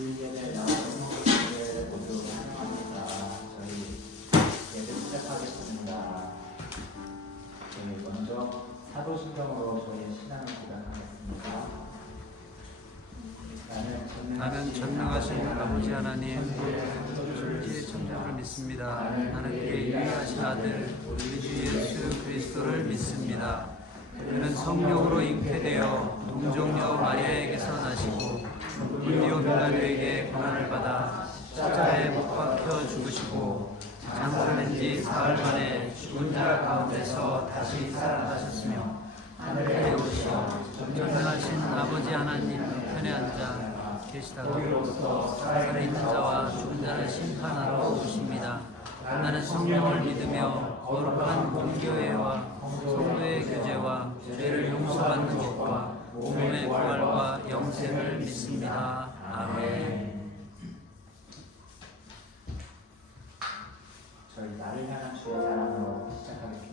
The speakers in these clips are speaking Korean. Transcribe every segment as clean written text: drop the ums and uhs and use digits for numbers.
주일예배 나오는 모두를 모두 환영합니다. 저희 예배 시작하겠습니다. 저희 먼저 사도신경으로 저희의 신앙을 고백하겠습니다. 나는 전능하신 아버지 하나님, 천지의 천자를 믿습니다. 나는 그의 유일하신 아들, 우리 주 예수 그리스도를 믿습니다. 그는 성령으로 잉태되어 동정녀 마리아에게서 나시고 본디오 빌라도에게 고난을 받아 십자가에 못 박혀 죽으시고 장사된 지 사흘 만에 죽은 자 가운데서 다시 살아나셨으며 하늘에 오시어 전능하신 아버지 하나님 편에 앉아 계시다가 살아있는 자와 죽은 자를 심판하러 오십니다. 나는 성령을 믿으며 거룩한 공교회와 성도의 교제와 죄를 용서받는 것과 몸의 부활과 영생을 믿습니다. 아멘. 저희 나를 향한 주의 사랑으로 시작하겠습니다.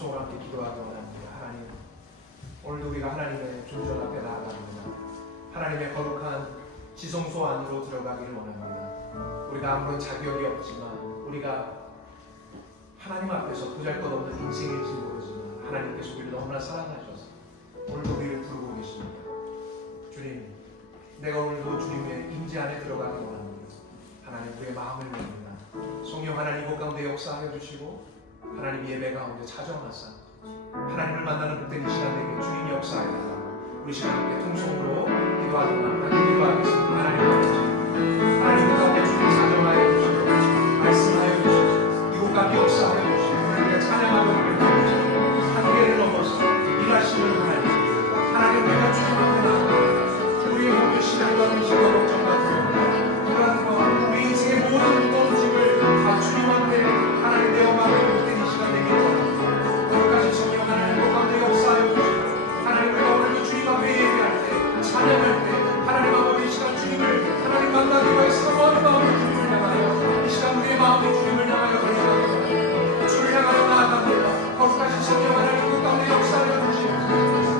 통성으로 함께 기도하기 원합니다. 하나님, 오늘도 우리가 하나님의 존전 앞에 나아갑니다. 하나님의 거룩한 지성소 안으로 들어가기를 원합니다. 우리가 아무런 자격이 없지만, 우리가 하나님 앞에서 보잘것없는 인생일지 모르지만 하나님께서 우리를 너무나 사랑하셔서 오늘도 우리를 부르고 계십니다. 주님, 내가 오늘도 주님의 임재 안에 들어가기 원합니다. 하나님, 우리의 마음을 냅니다. 성령 하나님 이곳 가운데 역사하여 주시고 하나님 예배 가운데 찾아와서 하나님을 만나는 복된 이 시간에 주님 역사하여 우리 시간 함께 통성으로 기도하겠습니다. 하나님 아버지, 하나님 이곳 가운데 주님 찾아와여 주시고 말씀하여 주시고 이곳 가운데 역사하여 주시고 우리가 찬양하며 한계를 넘어서 일하시는 하나님, 우리가 주님 앞에 나아가 우리의 모든 시간과 미시과 걱정과 불안과 우리 인생의 모든 무너짐을 다 주님 앞에 하나님 내어가는 복된 이 시간 되기를 원합니다. 거기까지 성령 하나님 그 가운데 역사하여 주시고 하나님, 우리가 오늘도 주님 앞에 예배할 때 찬양할 때 하나님 아버지 이 시간 주님을 하나님 만나기 위해서 사모하는 마음으로 주님을 향하여 이 시간 우리의 마음이 주님을 향하여 걸어갑니다. 주를 향하여 나아갑니다. 거기까지 성령 하나님 그 가운데 역사하여 주시고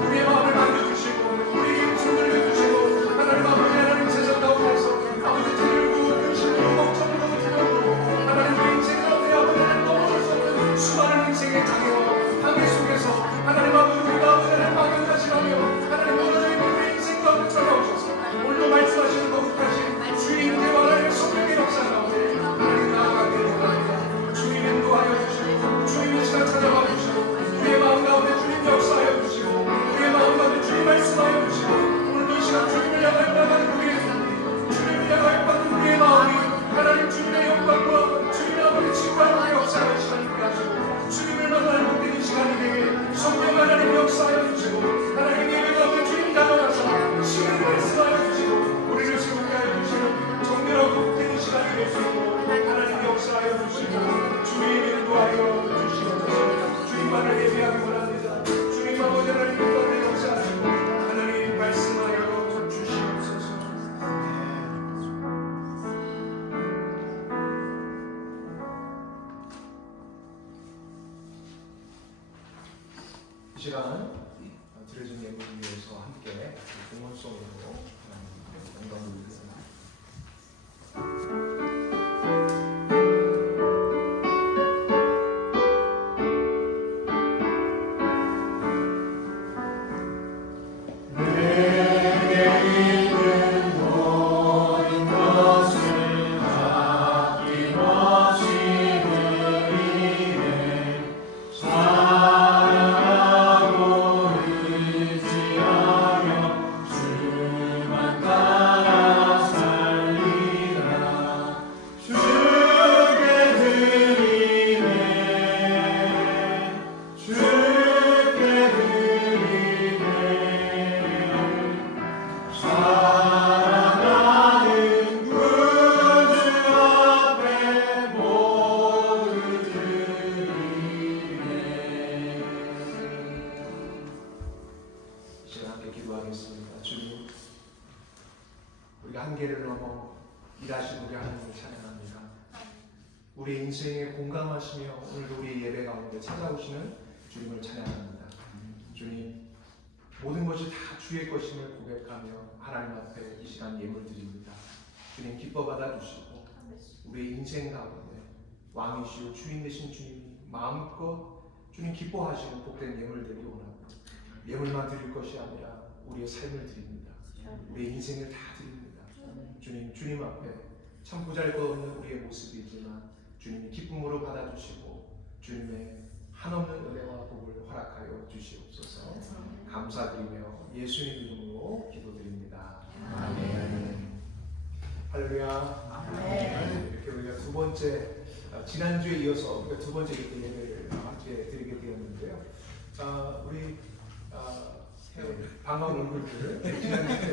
우리의 마음을 만져주시고 우리의 손 들려주시고 하나님 아버지, 하나님 세상 가운데서 아버지 들고 근심으로 걱정으로 두려움으로 하나님 우리 인생 가운데 아버지 하나님 넘어설 수 없는 수많은 인생의 장애와 방해 속에서 하나님 아버지 우리가 아버지 하나님 막연하시라며 하나님 무너져 있는 우리 인생 가운데 찾아오셔서 오늘도 말씀하시는 것까지 주의 임재와 하나님의 성령의 역사 가운데 하나님 나아가게 원합니다. 주님 인도하여 주시고 주님 이 시간 찾아와 주시고 우리의 마음 가운데 주님 역사하여 주시고 우리의 마음 가운데 주님 말씀하여 주시고 오늘도 이 시간 주님을 향하여 나가는 우리의 손이 주님을 향하여 받는 우리의 마음이 하나님 주님의 영광과 주님의 아버지 친구의 역사하는 시간이 되게 하시고 주님을 만나는 복된 이 시간이 되게 성령 하나님 역사하여 주시고 하나님 예배 가운데 주님 다가가서 시간을 말씀하여 주시고 우리를 세우게 하여 주시고 정결하고 복된 이 시간이 될 수 있고 하나님 역사하여 주시고 주님 인도하여 주시옵소서. 주님만을 예배하기 원합니다. 주님 아버지 하나님 가운데 역사하시고 하나님 말씀하여 주시옵소서. 이 시간 드려진 예물을 위해서 함께 공헌송으로 영광을 드리겠습니다. 기도하겠습니다. 주님, 우리가 한계를 넘어 일하시는 우리 하나님을 찬양합니다. 우리 인생에 공감하시며 오늘도 우리 예배 가운데 찾아오시는 주님을 찬양합니다. 주님, 모든 것이 다 주의 것임을 고백하며 하나님 앞에 이 시간 예물 드립니다. 주님 기뻐 받아주시고 우리 인생 가운데 왕이시오 주인 되신 주님이 마음껏 주님 기뻐하시는 복된 예물 드리기 원합니다. 예물만 드릴 것이 아니라 우리의 삶을 드립니다. 우리의 인생을 다 드립니다. 주님, 주님 앞에 참 보잘것없는 우리의 모습이지만 주님이 기쁨으로 받아주시고 주님의 한없는 은혜와 복을 허락하여 주시옵소서. 감사드리며 예수님 이름으로 기도드립니다. 아멘. 할렐루야. 아멘. 이렇게 우리가 두 번째, 지난주에 이어서 우리가 두 번째 예배를 함께 드리게 되었는데요. 우리 방황 얼굴들, 지난주에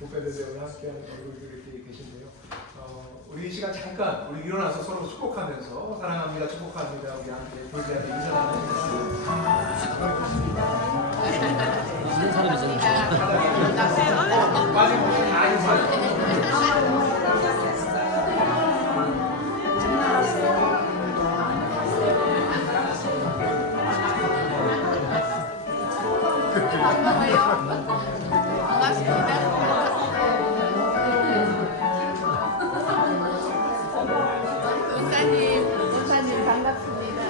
못 뵀는데 오늘 함께한 얼굴들이 이렇게 계신데요. 우리 이 시간 잠깐 우리 일어나서 서로 축복하면서 사랑합니다, 축복합니다. 우리 함께 교제하게 인사 나누겠습니다. 무슨 사람이죠? 마지막에 다 인사해요. 원사님 반갑습니다.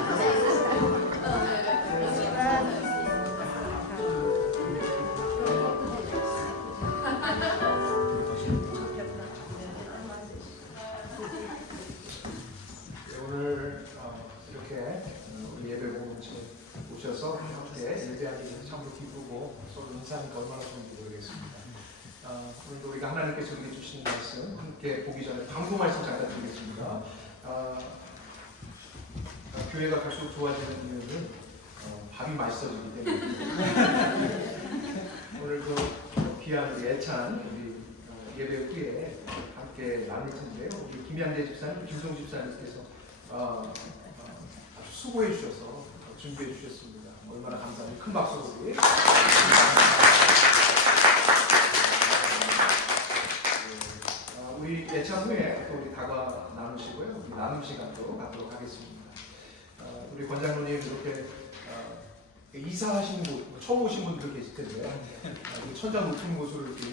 오늘 이렇게 우리 예배 공동체 오셔서 함께 예배하기 위해서 참으로 기쁘고 서로 인사하니까 얼마나 좋은지 모르겠습니다. 오늘도 우리가 하나님께서 우리에게 주시는 말씀 함께 보기 전에 방송 말씀 잠깐 드리겠습니다. 교회가 갈수록 좋아지는 이유는 밥이 맛있어지기 때문에 오늘 그 귀한 우리 애찬 우리 예배 후에 함께 나눌 텐데요. 우리 김양대 집사님, 김송 집사님께서 아주 수고해 주셔서 준비해 주셨습니다. 얼마나 감사합니다. 큰 박수로 우리. 우리 예찬 후에 또 우리 다과 나누시고요. 우리 나눔 시간도 갖도록 하겠습니다. 우리 권장로님 이렇게 이사하신 곳 처음 오신 분들 계실 텐데 천장 높은 곳으로 이렇게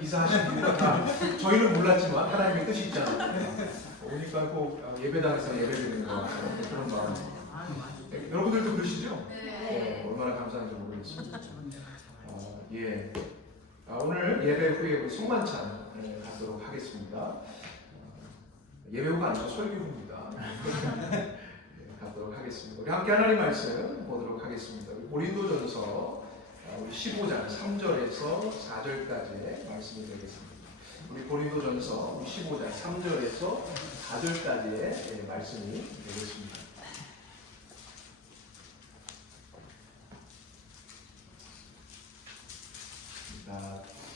이사하신 분들 다 저희는 몰랐지만 하나님의 뜻이 있잖아요. 오니까 꼭 예배당에서 예배드리는 것 같아요. 그런 마음. 여러분들도 그러시죠? 네. 얼마나 감사한지 모르겠습니다. 예. 오늘 예배 후에 우리 송만찬 갖도록 하겠습니다. 예배 후가 아니라 설교 후입니다. 갖도록 하겠습니다. 우리 함께 하나님 말씀 보도록 하겠습니다. 우리 고린도전서 우리 15장 3절에서 4절까지의 말씀이 되겠습니다. 우리 고린도전서 15장 3절에서 4절까지의 말씀이 되겠습니다.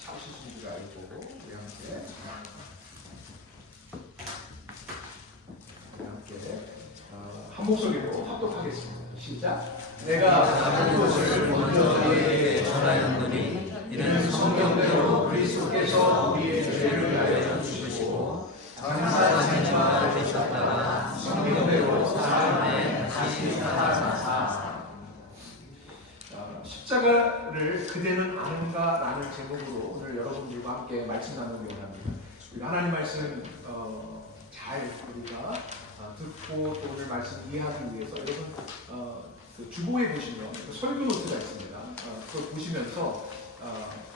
찾으신 줄 알고 우리 함께 한 목소리로 합독하겠습니다. 시작. 내가 다른 것을 먼저 너희에게 전하였노니 이는 성경대로 그리스도께서 우리의 죄를 위하여 주시고 장사하시니와 되셨다가 성경대로 사람의 다시 살아나사. 십자가를 그대는 아는가? 라는 제목으로 오늘 여러분들과 함께 말씀 나누기 원합니다. 하나님 말씀 잘 우리가 듣고 또 오늘 말씀 이해하기 위해서 여러분 그 주보에 보시면 설교 노트가 있습니다. 그걸 보시면서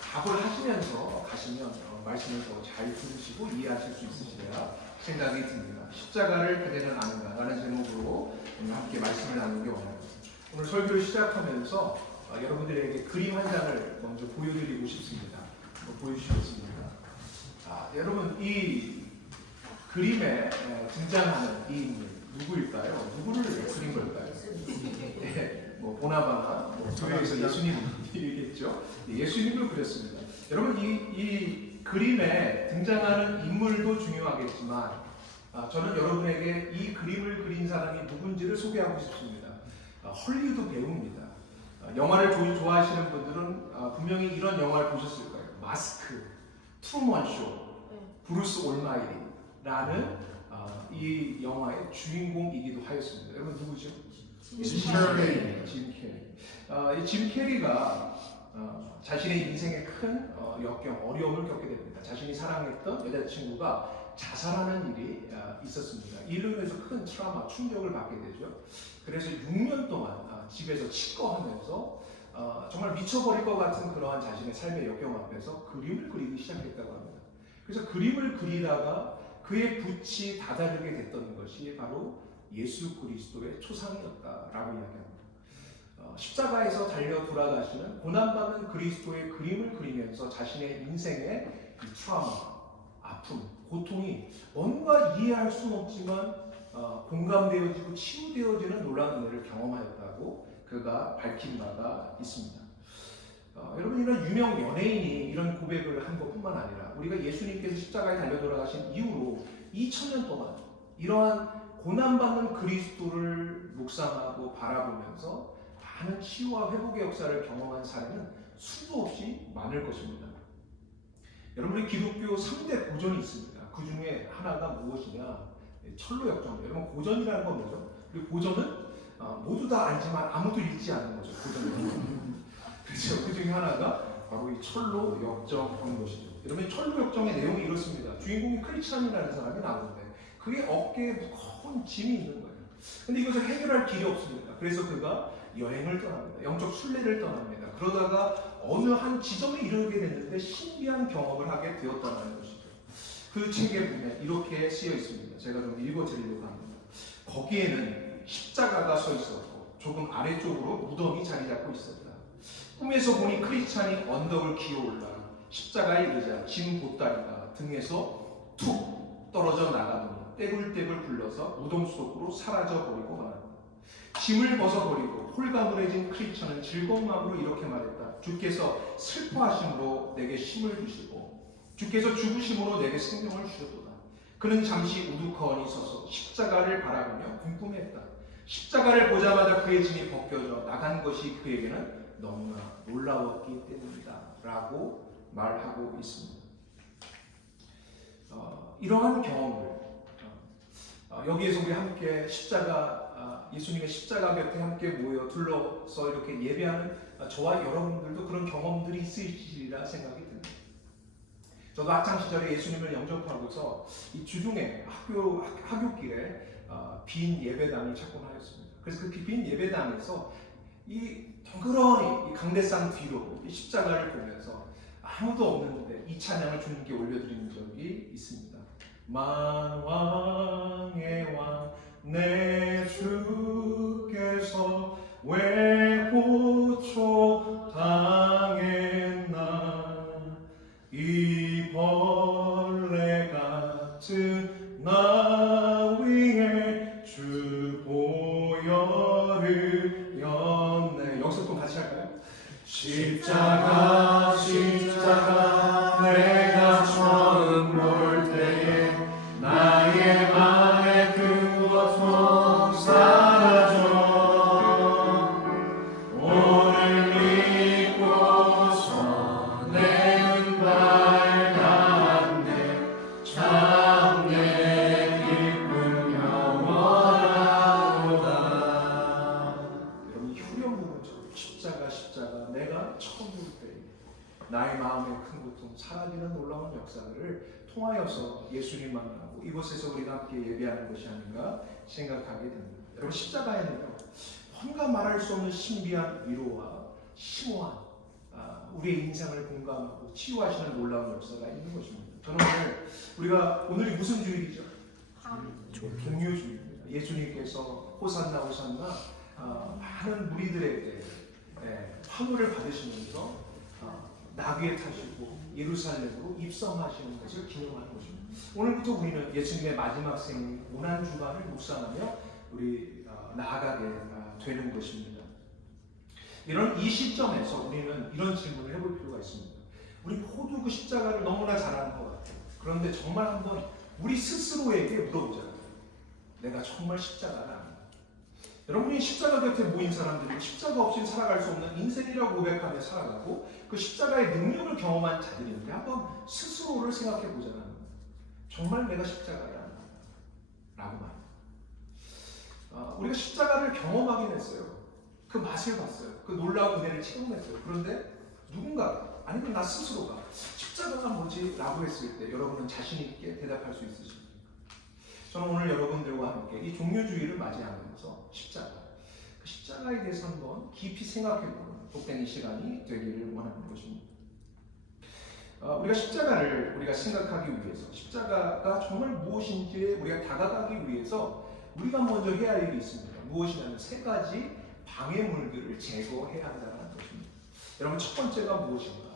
답을 하시면서 가시면 말씀을 더 잘 들으시고 이해하실 수 있으시리라 생각이 듭니다. 십자가를 그대는 아는가? 라는 제목으로 오늘 함께 말씀을 나누기 원합니다. 오늘 설교를 시작하면서 여러분들에게 그림 한 장을 먼저 보여드리고 싶습니다. 보여주시겠습니다. 여러분 이 그림에 등장하는 이 인물 누구일까요? 누구를 그린 걸까요? 네, 보나바나 교회에서 예수님이겠죠. 예수님을 그렸습니다. 여러분 이 그림에 등장하는 인물도 중요하겠지만 저는 여러분에게 이 그림을 그린 사람이 누군지를 소개하고 싶습니다. 헐리우드 배우입니다. 영화를 좋아하시는 분들은 분명히 이런 영화를 보셨을 거예요. 마스크, 트루먼 쇼, 브루스 올마이티라는 이 영화의 주인공이기도 하였습니다. 여러분 누구죠? 짐 캐리. 짐 캐리가 자신의 인생에 큰 역경, 어려움을 겪게 됩니다. 자신이 사랑했던 여자친구가 자살하는 일이 있었습니다. 이로 인해서 큰 트라우마, 충격을 받게 되죠. 그래서 6년 동안 집에서 치과하면서 정말 미쳐버릴 것 같은 그러한 자신의 삶의 역경 앞에서 그림을 그리기 시작했다고 합니다. 그래서 그림을 그리다가 그의 붓이 다다르게 됐던 것이 바로 예수 그리스도의 초상이었다라고 이야기합니다. 십자가에서 달려 돌아가시는 고난받는 그리스도의 그림을 그리면서 자신의 인생의 이 트라우마, 아픔, 고통이 뭔가 이해할 수는 없지만 공감되어지고 치유되어지는 놀라운 은혜를 경험하였다고 그가 밝힌 바가 있습니다. 여러분 이런 유명 연예인이 이런 고백을 한 것뿐만 아니라 우리가 예수님께서 십자가에 달려 돌아가신 이후로 2000년 동안 이러한 고난받는 그리스도를 묵상하고 바라보면서 많은 치유와 회복의 역사를 경험한 사례는 수도 없이 많을 것입니다. 여러분의 기독교 3대 고전이 있습니다. 그 중에 하나가 무엇이냐? 철로역정. 여러분 고전이라는 건 뭐죠? 우리 고전은 모두 다 알지만 아무도 읽지 않는 거죠. 고전은. 하나가 바로 이 철로 역정한 것이죠. 여러분, 철로 역정의 내용이 이렇습니다. 주인공이 크리스찬이라는 사람이 나오는데 그게 어깨에 무거운 짐이 있는 거예요. 근데 이것을 해결할 길이 없습니다. 그래서 그가 여행을 떠납니다. 영적 순례를 떠납니다. 그러다가 어느 한 지점에 이르게 됐는데 신비한 경험을 하게 되었다는 것이죠. 그 책에 보면 이렇게 쓰여 있습니다. 제가 좀 읽어드리려고 합니다. 거기에는 십자가가 서 있었고 조금 아래쪽으로 무덤이 자리 잡고 있었다. 꿈에서 보니 크리스찬이 언덕을 기어올라 십자가에 이르자 짐 보따리가 등에서 툭 떨어져 나가더니 떼굴떼굴 굴러서 무덤 속으로 사라져버리고 말았다. 짐을 벗어버리고 홀가분해진 크리스찬은 즐거운 마음으로 이렇게 말했다. 주께서 슬퍼하심으로 내게 힘을 주시고 주께서 죽으심으로 내게 생명을 주셨도다. 그는 잠시 우두커니 서서 십자가를 바라보며 궁금했다. 십자가를 보자마자 그의 짐이 벗겨져 나간 것이 그에게는 너무나 놀라웠기 때문이다 라고 말하고 있습니다. 이러한 경험을 여기에서 우리 함께 예수님의 십자가 곁에 함께 모여 둘러서 이렇게 예배하는 저와 여러분들도 그런 경험들이 있으시리라 생각이 듭니다. 저도 학창시절에 예수님을 영접하고서 이 주중에 학교길에 빈 예배당을 찾곤 하였습니다. 그래서 그 빈 예배당에서 이 덩그러니 이 강대상 뒤로 이 십자가를 보면서 아무도 없는데 이 찬양을 주님께 올려드리는 적이 있습니다. 만왕의 왕 내 주께서 왜 고초 당했나 이 벌레 같은 나 위에 주 보혈을 였네. 여기서 또 같이 할까요? 십자가 내가 처음 볼 때에 나의 맘에 그 고통 사라져 오늘 믿고서 내 눈 밝았네 참 내 기쁨 영원하도다. 여러분, 이 후렴 부분처럼 십자가 내가 처음 볼 때 나의 마음의 큰 고통 사라지는 놀라운 역사를 통하여서 예수님 만나고 이곳에서 우리가 함께 예배하는 것이 아닌가 생각하게 됩니다. 여러분, 십자가에는요 뭔가 말할 수 없는 신비한 위로와 심오한 우리의 인생을 공감하고 치유하시는 놀라운 역사가 있는 것입니다. 저는 오늘이 무슨 주일이죠? 종료주일입니다. 예수님께서 호산나 많은 무리들에게 화물을 받으시면서 나귀에 타시고 예루살렘으로 입성하시는 것을 기념하는 것입니다. 오늘부터 우리는 예수님의 마지막 생일 고난주간을 묵상하며 우리 나아가게 되는 것입니다. 이 시점에서 우리는 이런 질문을 해볼 필요가 있습니다. 우리 모두 그 십자가를 너무나 잘 아는 것 같아요. 그런데 정말 한번 우리 스스로에게 물어보자고요. 내가 정말 십자가를 압니다. 여러분이 십자가 곁에 모인 사람들이 십자가 없이 살아갈 수 없는 인생이라고 고백하며 살아가고 그 십자가의 능력을 경험한 자들인데 한번 스스로를 생각해 보자는 거예요. 정말 내가 십자가를 압니다. 라고 말합니다. 우리가 십자가를 경험하긴 했어요. 그 맛을 봤어요. 그 놀라운 은혜를 체험했어요. 그런데 누군가 아니면 나 스스로가 십자가가 뭐지? 라고 했을 때 여러분은 자신 있게 대답할 수 있으십니까? 저는 오늘 여러분들과 함께 이 종료주의를 맞이하면서 그 십자가에 대해서 한번 깊이 생각해보는 복된 이 시간이 되기를 원하는 것입니다. 우리가 십자가를 생각하기 위해서 십자가가 정말 무엇인지에 우리가 다가가기 위해서 우리가 먼저 해야 할 일이 있습니다. 무엇이냐면 3가지 방해물들을 제거해야 한다는 것입니다. 여러분, 첫 번째가 무엇인가?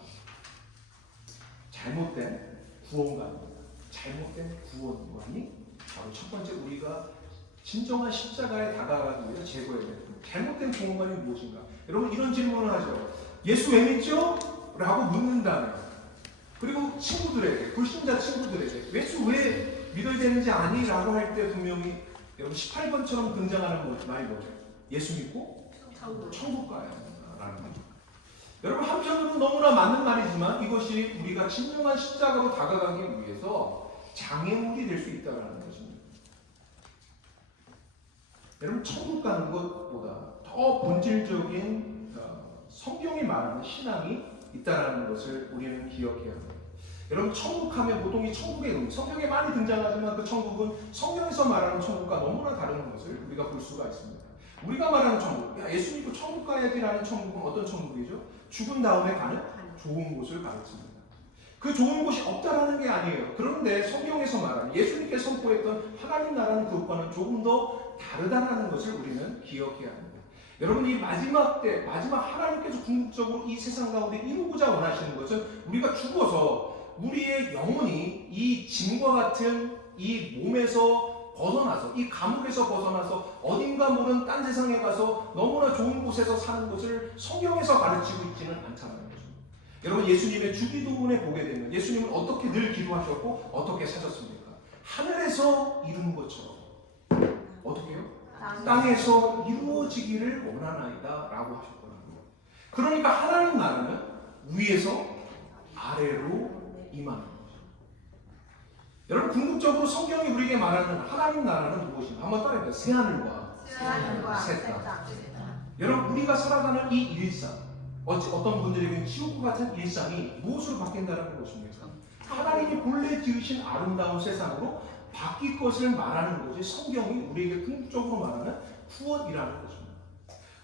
잘못된 구원관입니다. 잘못된 구원관이 바로 첫 번째 우리가 진정한 십자가에 다가가기 위해 제거해야 됩니다. 잘못된 구원관이 무엇인가? 여러분, 이런 질문을 하죠. 예수 왜 믿죠? 라고 묻는다면, 그리고 친구들에게, 불신자 친구들에게 예수 왜 믿어야 되는지 아니? 라고 할 때 분명히 여러분 18번처럼 등장하는 말이 뭐죠? 예수 믿고 천국 가야 한다라는 말입니다. 여러분, 한편으로는 너무나 맞는 말이지만 이것이 우리가 진정한 십자가로 다가가기 위해서 장애물이 될 수 있다는 것입니다. 여러분, 천국 가는 것보다 더 본질적인 성경이 말하는 신앙이 있다는 것을 우리는 기억해야 합니다. 여러분 천국하면 보통 이 천국의 성경에 많이 등장하지만 그 천국은 성경에서 말하는 천국과 너무나 다른 것을 우리가 볼 수가 있습니다. 우리가 말하는 천국, 예수 믿고 천국 가야지라는 천국은 어떤 천국이죠? 죽은 다음에 가는 좋은 곳을 가르칩니다. 그 좋은 곳이 없다라는 게 아니에요. 그런데 성경에서 말하는 예수님께 선포했던 하나님 나라는 그것과는 조금 더 다르다라는 것을 우리는 기억해야 합니다. 여러분 이 마지막 때, 마지막 하나님께서 궁극적으로 이 세상 가운데 이루고자 원하시는 것은 우리가 죽어서 우리의 영혼이 이 짐과 같은 이 몸에서 벗어나서 이 감옥에서 벗어나서 어딘가 모르는 딴 세상에 가서 너무나 좋은 곳에서 사는 것을 성경에서 가르치고 있지는 않잖아요. 여러분 예수님의 주기도문에 보게 되면 예수님은 어떻게 늘 기도하셨고 어떻게 사셨습니까? 하늘에서 이룬 것처럼 어떻게요? 땅에서 이루어지기를 원하나이다 라고 하셨거든요. 그러니까 하나님 나라는 위에서 아래로 임하는 거죠. 여러분 궁극적으로 성경이 우리에게 말하는 하나님 나라는 무엇인가? 한번 따라해봐요. 새하늘과 새 땅. 여러분 우리가 살아가는 이 일상 어떤 분들에게는 지옥과 같은 일상이 무엇으로 바뀐다는 것입니까? 하나님이 본래 지으신 아름다운 세상으로 바뀔 것을 말하는 것이 성경이 우리에게 궁극적으로 말하는 구원이라는 것입니다.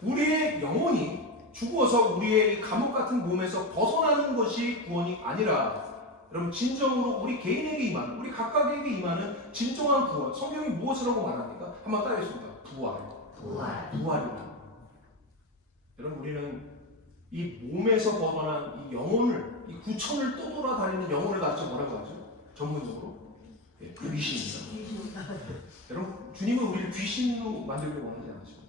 우리의 영혼이 죽어서 우리의 이 감옥 같은 몸에서 벗어나는 것이 구원이 아니라 여러분 진정으로 우리 개인에게 임하는 우리 각각에게 임하는 진정한 구원 성경이 무엇이라고 말합니까? 한번 따라해보겠습니다. 부활이다. 여러분 우리는 이 몸에서 벗어난 이 영혼을 이 구천을 떠돌아다니는 영혼을 가르쳐 뭐라고 하죠? 전문적으로 귀신입니다. 여러분 주님은 우리를 귀신으로 만들려고 하지 않으십니다.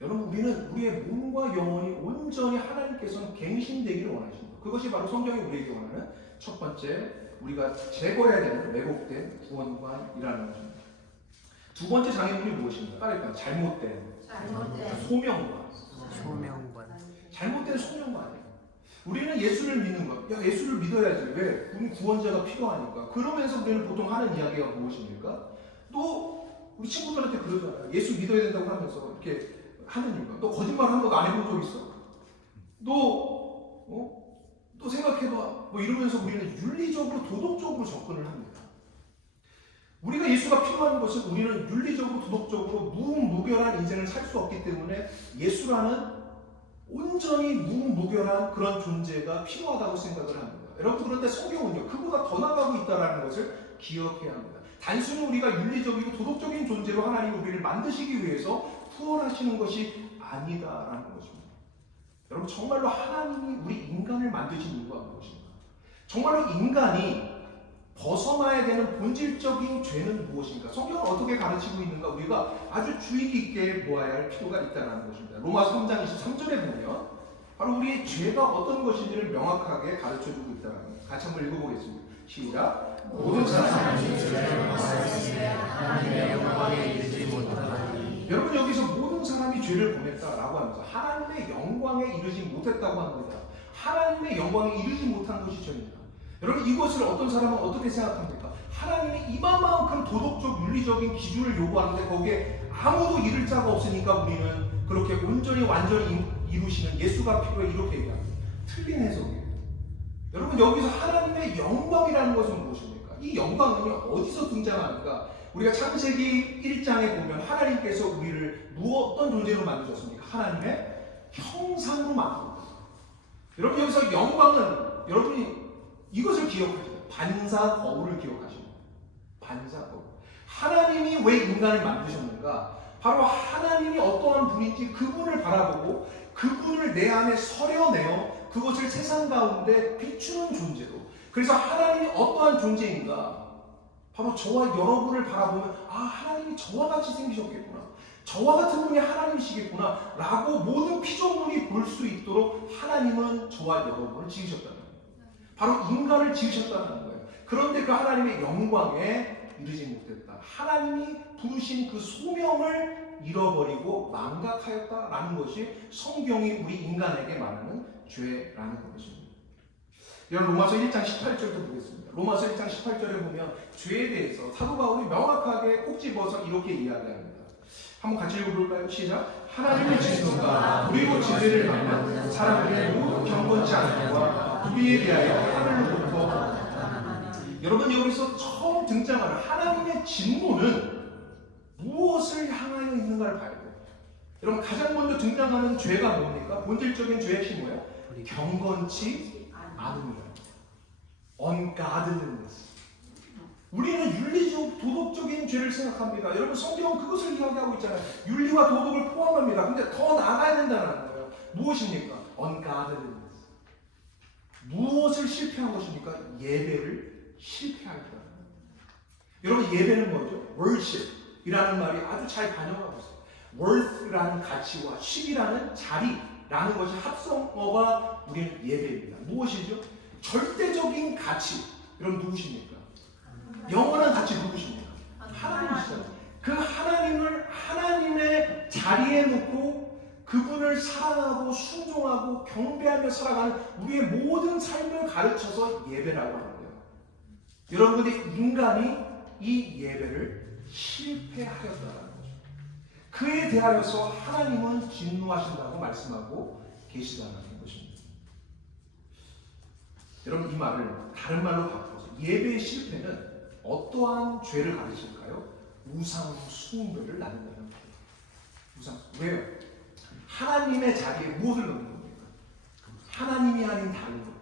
여러분 우리는 우리의 몸과 영혼이 온전히 하나님께서는 갱신되기를 원하십니다. 그것이 바로 성경이 우리에게 원하는 첫 번째 우리가 제거해야 되는 왜곡된 구원관이라는 것입니다. 두 번째 장애물이 무엇입니까? 따를까요? 잘못된 소명관. 잘못된 소명관이에요. 우리는 예수를 믿는 것. 야 예수를 믿어야지. 왜? 우리 구원자가 필요하니까. 그러면서 우리는 보통 하는 이야기가 무엇입니까? 또 우리 친구들한테 그러잖아요. 예수 믿어야 된다고 하면서 이렇게 하는 이유가 너 거짓말 한 번 안 해본 적 있어? 또 생각해봐. 뭐 이러면서 우리는 윤리적으로 도덕적으로 접근을 합니다. 우리가 예수가 필요한 것은 우리는 윤리적으로 도덕적으로 무무결한 인생을 살 수 없기 때문에 예수라는 온전히 무무결한 그런 존재가 필요하다고 생각을 합니다. 여러분 그런데 성경은요 그보다 더 나가고 있다는 것을 기억해야 합니다. 단순히 우리가 윤리적이고 도덕적인 존재로 하나님이 우리를 만드시기 위해서 구원하시는 것이 아니다라는 것입니다. 여러분 정말로 하나님이 우리 인간을 만드신 이유가 무엇인가? 정말로 인간이 벗어나야 되는 본질적인 죄는 무엇인가? 성경은 어떻게 가르치고 있는가? 우리가 아주 주의 깊게 보아야 할 필요가 있다는 것입니다. 로마서 3장 23절에 보면 바로 우리의 죄가 어떤 것인지를 명확하게 가르쳐주고 있다는 겁니다. 같이 한번 읽어보겠습니다. 시작. 모든 사람이 죄를 범하였으며 하나님의 영광에 이르지 못하나니. 여러분 여기서 모든 사람이 죄를 범했다라고 하면서 하나님의 영광에 이르지 못했다고 합니다. 하나님의 영광에 이르지 못한 것이 죄입니다. 여러분 이것을 어떤 사람은 어떻게 생각합니까? 하나님이 이만큼 도덕적 윤리적인 기준을 요구하는데 거기에 아무도 이를 자가 없으니까 우리는 그렇게 온전히 완전히 이루시는 예수가 필요해 이렇게 얘기합니다. 틀린 해석이에요. 여러분 여기서 하나님의 영광이라는 것은 무엇입니까? 이 영광은 어디서 등장합니까? 우리가 창세기 1장에 보면 하나님께서 우리를 어떤 존재로 만드셨습니까? 하나님의 형상으로 만들었습니다. 여러분 여기서 영광은 여러분이 이것을 기억하시죠. 반사 거울을 기억하십니다. 반사 거울. 하나님이 왜 인간을 만드셨는가? 바로 하나님이 어떠한 분인지 그분을 바라보고 그분을 내 안에 서려내어 그것을 세상 가운데 비추는 존재로. 그래서 하나님이 어떠한 존재인가? 바로 저와 여러분을 바라보면 하나님이 저와 같이 생기셨겠구나. 저와 같은 분이 하나님이시겠구나 라고 모든 피조물이 볼 수 있도록 하나님은 저와 여러분을 지으셨다는 거예요. 바로 인간을 지으셨다는 거예요. 그런데 그 하나님의 영광에 이르지 못했다. 하나님이 부르신 그 소명을 잃어버리고 망각하였다라는 것이 성경이 우리 인간에게 말하는 죄라는 것입니다. 여러분 로마서 1장 18절도 보겠습니다. 로마서 1장 18절에 보면 죄에 대해서 사도 바울이 명확하게 꼭 집어서 이렇게 이야기합니다. 한번 같이 읽어볼까요? 시작. 하나님의 진노가 우리로 진리를 받는 사람들의 모두 경건치 않음과 우리에 대하여 하늘로부터. 여러분, 여기서 처음 등장하는 하나님의 진노는 무엇을 향하여 있는가를 봐야 돼요. 여러분, 가장 먼저 등장하는 죄가 뭡니까? 본질적인 죄의 핵심이 뭐예요? 경건치 않음이에요. ungodliness. 우리는 윤리적, 도덕적인 죄를 생각합니다. 여러분, 성경은 그것을 이야기하고 있잖아요. 윤리와 도덕을 포함합니다. 근데 더 나가야 된다는 거예요. 무엇입니까? ungodliness. 무엇을 실패한 것입니까? 예배를 실패하였다는 거예요. 여러분, 예배는 뭐죠? worship이라는 말이 아주 잘 반영하고 있어요. worth라는 가치와 ship이라는 자리라는 것이 합성어가 우리는 예배입니다. 무엇이죠? 절대적인 가치. 여러분, 누구십니까? 영원한 가치 누구십니까? 하나님이시죠. 그 하나님을 하나님의 자리에 놓고 그분을 사랑하고 순종하고 경배하며 살아가는 우리의 모든 삶을 가르쳐서 예배라고 하는 거예요. 여러분, 근데 인간이 이 예배를 실패하였다는 거죠. 그에 대하여서 하나님은 진노하신다고 말씀하고 계시다는 것입니다. 여러분, 이 말을 다른 말로 바꿔서 예배의 실패는 어떠한 죄를 가르칠까요? 우상 숭배를 낳는다는 거예요. 우상. 왜요? 하나님의 자리에 무엇을 넣는 겁니까? 하나님이 아닌 다른 것들.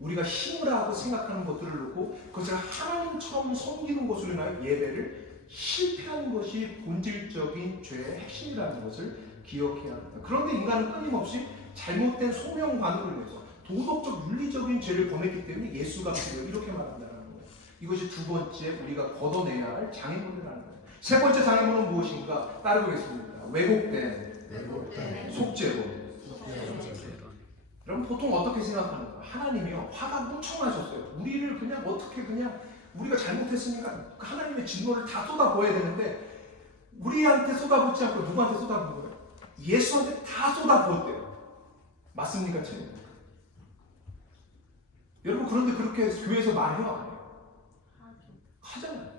우리가 힘을 하고 생각하는 것들을 놓고 그것을 하나님처럼 섬기는 것으로 인하여 예배를 실패한 것이 본질적인 죄의 핵심이라는 것을 기억해야 합니다. 그런데 인간은 끊임없이 잘못된 소명관으로 인해서 도덕적, 윤리적인 죄를 범했기 때문에 예수가 필요해요. 이렇게 말한다는 거예요. 이것이 두 번째 우리가 걷어내야 할 장애물이라는 거예요. 세 번째 장애물은 무엇인가? 따르겠습니다. 왜곡된 속죄로. 여러분, 보통 어떻게 생각하는가? 하나님이요, 화가 무척 나셨어요. 우리를 그냥 어떻게 그냥 우리가 잘못했으니까 하나님의 진노를 다 쏟아부어야 되는데 우리한테 쏟아붓지 않고 누구한테 쏟아부은 거예요? 예수한테 다 쏟아부었대요. 맞습니까? 틀립니까? 여러분, 그런데 그렇게 교회에서 말해요? 안 해요? 하잖아요.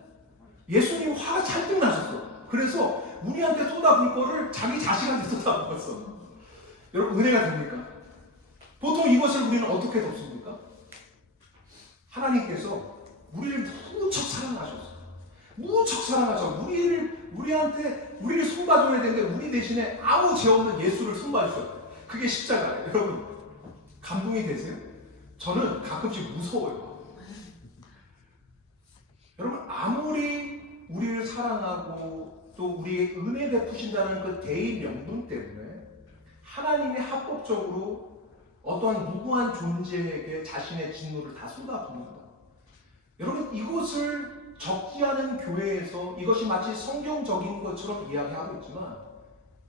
예수님 화가 잔뜩 나셨어. 그래서 우리한테 쏟아부을 거를 자기 자식한테 쏟아부었어. 여러분, 은혜가 됩니까? 보통 이것을 우리는 어떻게 덮습니까? 하나님께서 우리를 무척 사랑하셨어요. 무척 사랑하셔서 우리를 손봐줘야 되는데 우리 대신에 아무 죄 없는 예수를 손봐주셨어요. 그게 십자가예요. 여러분, 감동이 되세요? 저는 가끔씩 무서워요. 여러분, 아무리 우리를 사랑하고 또 우리에게 은혜 베푸신다는 그 대의 명분 때문에 하나님이 합법적으로 어떠한 무고한 존재에게 자신의 진노를 다 쏟아붓는다. 여러분, 이것을 적지 않은 교회에서 이것이 마치 성경적인 것처럼 이야기하고 있지만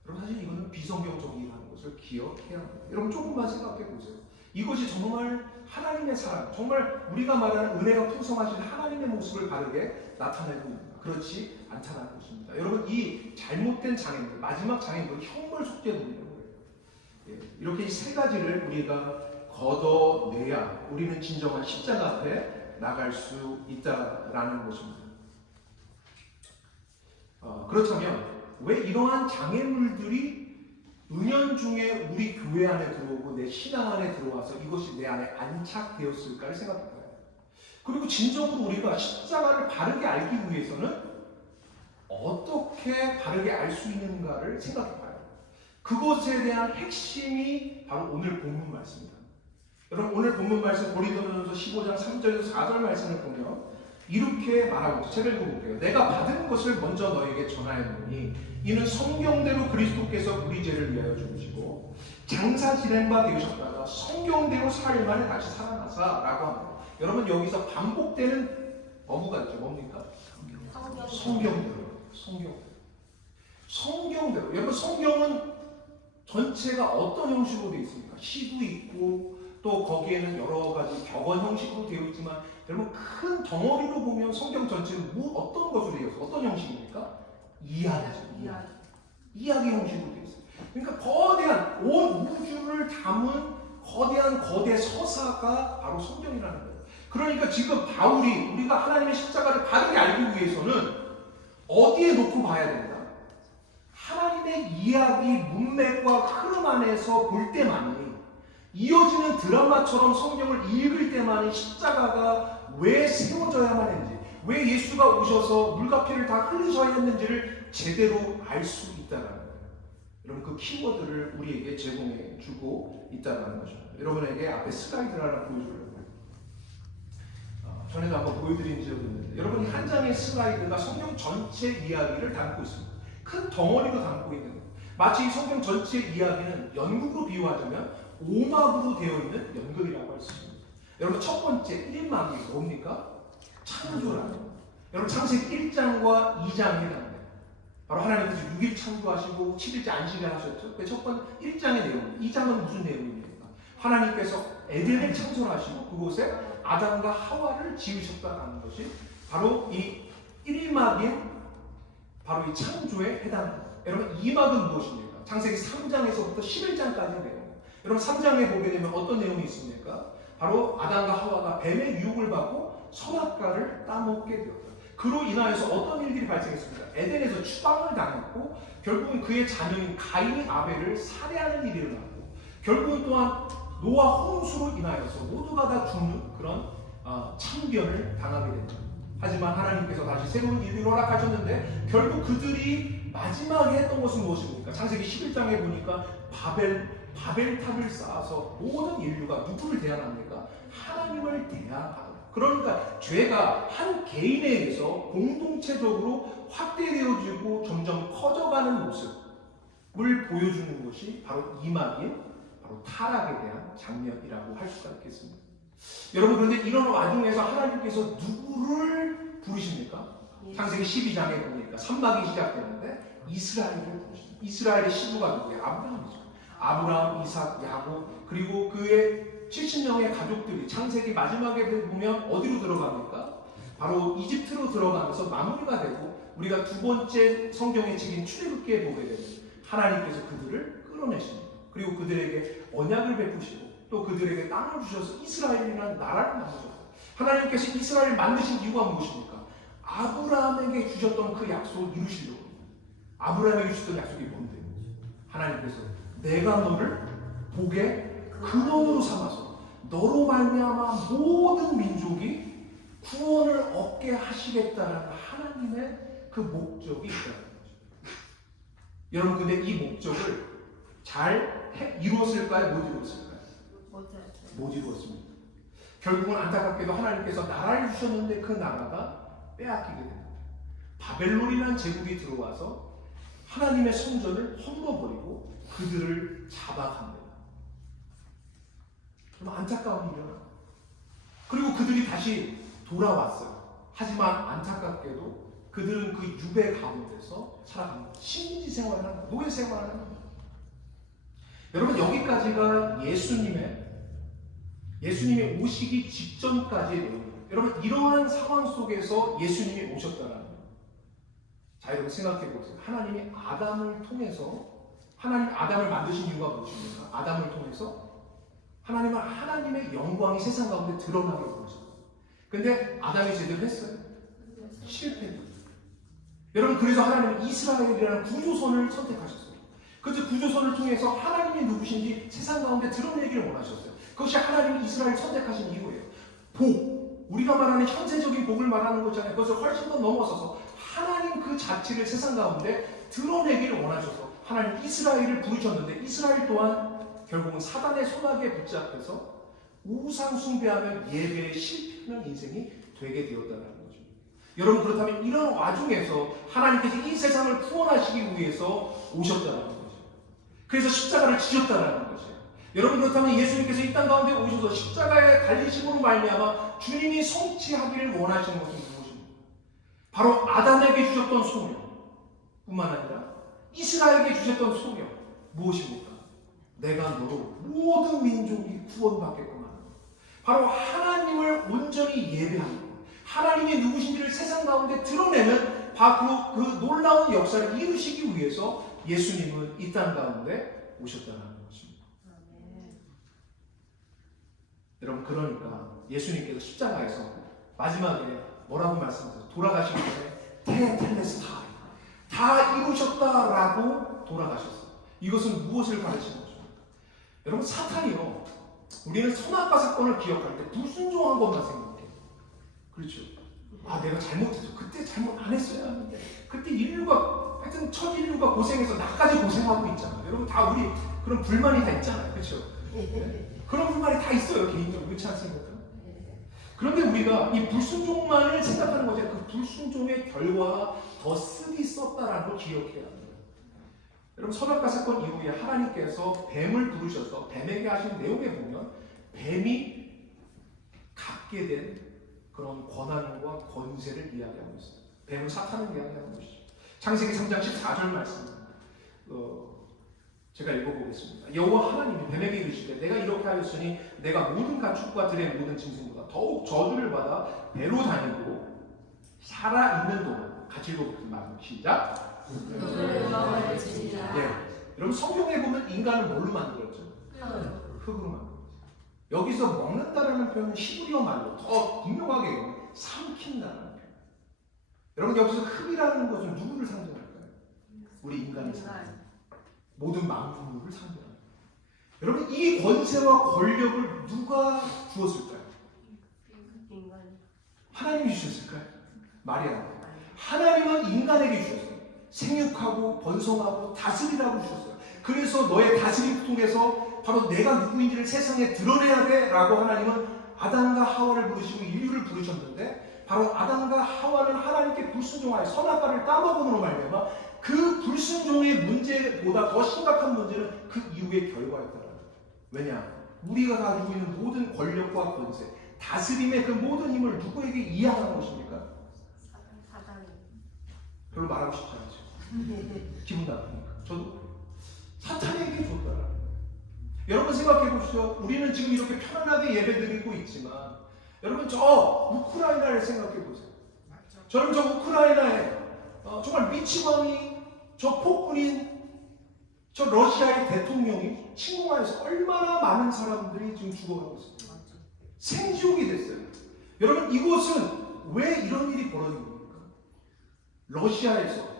여러분, 사실 이거는 비성경적이라는 것을 기억해야 합니다. 여러분, 조금만 생각해 보세요. 이것이 정말 하나님의 사랑, 정말 우리가 말하는 은혜가 풍성하신 하나님의 모습을 바르게 나타내고 있는가? 그렇지 않다는 것입니다. 여러분, 이 잘못된 장애물, 마지막 장애물은 형벌 속죄물이라는 거예요. 이렇게 이 세 가지를 우리가 걷어내야 우리는 진정한 십자가 앞에 나갈 수 있다라는 것입니다. 그렇다면 왜 이러한 장애물들이 은연중에 우리 교회 안에 들어오고 내 신앙 안에 들어와서 이것이 내 안에 안착되었을까를 생각해봐요. 그리고 진정으로 우리가 십자가를 바르게 알기 위해서는 어떻게 바르게 알 수 있는가를 생각해봐요. 그것에 대한 핵심이 바로 오늘 본문 말씀입니다. 여러분, 오늘 본문 말씀 고린도전서 15장 3절에서 4절 말씀을 보면 이렇게 말하고 있죠. 제가 읽어볼게요. 내가 받은 것을 먼저 너에게 전하였노니 이는 성경대로 그리스도께서 우리 죄를 위하여 죽으시고 장사 지낸 바 되셨다가 성경대로 사흘 만에 다시 살아나사 라고 합니다. 여러분, 여기서 반복되는 어구가 있죠. 뭡니까? 성경대로. 여러분, 성경은 전체가 어떤 형식으로 되어 있습니까? 시도 있고 또 거기에는 여러 가지 격언 형식으로 되어 있지만 여러분, 큰 덩어리로 보면 성경 전체는 어떤 것으로 되어 있어요? 어떤 형식입니까? 이야기죠. 이야기 형식으로 되어 있어요. 그러니까 거대한 온 우주를 담은 거대한 거대 서사가 바로 성경이라는 거예요. 그러니까 지금 바울이 우리가 하나님의 십자가를 바르게 알기 위해서는 어디에 놓고 봐야 된다? 하나님의 이야기 문맥과 흐름 안에서 볼 때만이, 이어지는 드라마처럼 성경을 읽을 때만이 십자가가 왜 세워져야만 했는지, 왜 예수가 오셔서 물과 피를 다 흘리셔야 했는지를 제대로 알 수 있다는 거예요. 여러분, 그 키워드를 우리에게 제공해 주고 있다는 거죠. 여러분에게 앞에 슬라이드를 하나 보여주려고요. 전에도 한번 보여드린 적이 있는데, 여러분, 이 한 장의 슬라이드가 성경 전체 이야기를 담고 있습니다. 큰 덩어리로 담고 있는 거예요. 마치 이 성경 전체 이야기는 연극으로 비유하자면 오막으로 되어 있는 연극이라고 할 수 있습니다. 여러분, 첫 번째 1막이 뭡니까? 창조라는 거예요. 여러분, 창세기 1장과 2장에 해당합니다. 바로 하나님께서 6일 창조하시고 7일째 안식을 하셨죠. 그 첫 번째 1장의 내용, 2장은 무슨 내용입니까? 하나님께서 에덴을 창조하시고 그곳에 아담과 하와를 지으셨다는 것이 바로 이 1막인 바로 이 창조에 해당합니다. 여러분, 2막은 무엇입니까? 창세기 3장에서부터 11장까지의 내용. 여러분, 3장에 보게 되면 어떤 내용이 있습니까? 바로 아담과 하와가 뱀의 유혹을 받고 선악과를 따먹게 되었다. 그로 인하여서 어떤 일들이 발생했습니까? 에덴에서 추방을 당했고, 결국은 그의 자녀인 가인이 아벨을 살해하는 일이 일어났고, 결국은 또한 노아 홍수로 인하여서 모두가 다 죽는 그런 참변을 당하게 됩니다. 하지만 하나님께서 다시 새로운 인류를 허락하셨는데, 결국 그들이 마지막에 했던 것은 무엇입니까? 창세기 11장에 보니까 바벨탑을 쌓아서 모든 인류가 누구를 대항합니까? 하나님을 대항하다. 그러니까 죄가 한 개인에 의해서 공동체적으로 확대되어지고 점점 커져가는 모습을 보여주는 것이 바로 이막인 바로 타락에 대한 장면이라고 할 수가 있겠습니다. 여러분, 그런데 이런 와중에서 하나님께서 누구를 부르십니까? 창세기 12장에 보니까 3막이 시작되는데 이스라엘을 부르십니다. 이스라엘의 시부가 누구예요? 아브라함이죠. 아브라함, 이삭, 야곱, 그리고 그의 70명의 가족들이 창세기 마지막에 보면 어디로 들어갑니까? 바로 이집트로 들어가면서 마무리가 되고, 우리가 두 번째 성경의 책인 출애굽기에 보게 되면 하나님께서 그들을 끌어내십니다. 그리고 그들에게 언약을 베푸시고 또 그들에게 땅을 주셔서 이스라엘이라는 나라를 만드셨어요. 하나님께서 이스라엘을 만드신 이유가 무엇입니까? 아브라함에게 주셨던 그 약속을 이루시려고 합니다. 아브라함에게 주셨던 약속이 뭔데요? 하나님께서 내가 너를 복의 근원으로 삼아서 너로 말미암아 모든 민족이 구원을 얻게 하시겠다는 하나님의 그 목적이 있다는 거죠. 여러분, 근데 이 목적을 잘 이루었을까요? 못 이루었을까요? 못 이루었습니다. 결국은 안타깝게도 하나님께서 나라를 주셨는데 그 나라가 빼앗기게 됩니다. 바벨론이라는 제국이 들어와서 하나님의 성전을 헐어버리고 그들을 잡아갑니다. 좀 안타까운 일이야. 그리고 그들이 다시 돌아왔어요. 하지만 안타깝게도 그들은 그 유배 가운데서 살아갑니다. 식민지 생활을 하는 거예요. 노예 생활을 하는 거예요. 여러분, 여기까지가 예수님이 오시기 직전까지의 내용이에요. 여러분, 이러한 상황 속에서 예수님이 오셨다는 거예요. 자, 여러분 생각해 보세요. 하나님이 아담을 통해서, 하나님 아담을 만드신 이유가 무엇입니까? 아담을 통해서 하나님은 하나님의 영광이 세상 가운데 드러나게 보셨어요. 근데 아담이 제대로 했어요? 실패했어요. 여러분, 그래서 하나님은 이스라엘이라는 구조선을 선택하셨어요. 그 구조선을 통해서 하나님이 누구신지 세상 가운데 드러내기를 원하셨어요. 그것이 하나님이 이스라엘을 선택하신 이유예요. 복, 우리가 말하는 현세적인 복을 말하는 거잖아요. 그것을 훨씬 더 넘어서서 하나님 그 자체를 세상 가운데 드러내기를 원하셔서 하나님 이스라엘을 부르셨는데, 이스라엘 또한 결국은 사단의 소나기에 붙잡혀서 우상 숭배하는 예배에 실패하는 인생이 되게 되었다는 거죠. 여러분, 그렇다면 이런 와중에서 하나님께서 이 세상을 구원하시기 위해서 오셨다는 거죠. 그래서 십자가를 지셨다는 거죠. 여러분, 그렇다면 예수님께서 이 땅 가운데 오셔서 십자가에 달리심으로 말미암아 주님이 성취하기를 원하시는 것은 무엇입니까? 바로 아담에게 주셨던 소명 뿐만 아니라 이스라엘에게 주셨던 소명 무엇입니까? 내가 너로 모든 민족이 구원받겠구나. 바로 하나님을 온전히 예배하는 것, 하나님이 누구신지를 세상 가운데 드러내는 바로 그 놀라운 역사를 이루시기 위해서 예수님은 이 땅 가운데 오셨다는 것입니다. 여러분, 그러니까 예수님께서 십자가에서 마지막에 뭐라고 말씀하셨어요? 돌아가시기 전에 테텔레스타이, 다 이루셨다라고 돌아가셨어요. 이것은 무엇을 가르치는 거죠? 여러분, 사탄이요, 우리는 선악과 사건을 기억할 때 불순종한 것만 생각해요. 그렇죠? 아, 내가 잘못했어. 그때 잘못 안 했어야 하는데. 그때 인류가, 하여튼 첫 인류가 고생해서 나까지 고생하고 있잖아요. 여러분, 다 우리 그런 불만이 다 있잖아요. 그렇죠? 네? 그런 불만이 다 있어요, 개인적으로. 그렇지 않습니까? 그런데 우리가 이 불순종만을 생각하는 거죠. 그 불순종의 결과가 더 쓰디 썼다라는 걸 기억해야 합니다. 여러분, 선악과 사건 이후에 하나님께서 뱀을 부르셔서 뱀에게 하신 내용에 보면 뱀이 갖게 된 그런 권한과 권세를 이야기하고 있어요. 뱀은 사탄을 이야기하는 것이죠. 창세기 3장 14절 말씀, 제가 읽어보겠습니다. 여호와 하나님이 뱀에게 이르시되 내가 이렇게 하였으니 내가 모든 가축과 들의 모든 짐승보다 더욱 저주를 받아 배로 다니고 살아있는 동안, 같이 읽어보겠습니다. 시작. 네. 여러분, 성경에 보면 인간을 뭘로 만들었죠? 흙으로 만들었죠. 여기서 먹는다라는 표현은 히브리어 말로 더 분명하게 삼킨다는 표현. 여러분, 여기서 흙이라는 것은 누구를 상징할까요? 우리 인간을 상징합니다. 모든 만물을 상징합니다. 여러분, 이 권세와 권력을 누가 주었을까요? 하나님이 주셨을까요? 말이 안 돼요. 하나님은 인간에게 주셨어요. 생육하고 번성하고 다스리라고 주셨어요. 그래서 너의 다스림 통해서 바로 내가 누구인지를 세상에 드러내야 돼 라고 하나님은 아담과 하와를 부르시고 인류를 부르셨는데, 바로 아담과 하와는 하나님께 불순종하여 선악과를 따먹음으로 말미암아 그 불순종의 문제보다 더 심각한 문제는 그 이후의 결과였다는 거예요. 왜냐? 우리가 가지고 있는 모든 권력과 권세, 다스림의 그 모든 힘을 누구에게 이양한 것입니까? 별로 말하고 싶지 않죠. 기분 나쁘니까. 저도 사탄에게 줬다라는 거예요. 여러분, 생각해 보십시오. 우리는 지금 이렇게 편안하게 예배드리고 있지만, 여러분, 저 우크라이나를 생각해 보세요. 저는 저 우크라이나에 정말 미치광이, 저 폭군인, 저 러시아의 대통령이 침공하여서 얼마나 많은 사람들이 지금 죽어가고 있습니다. 생지옥이 됐어요. 여러분, 이곳은 왜 이런 일이 벌어진 겁니까? 러시아에서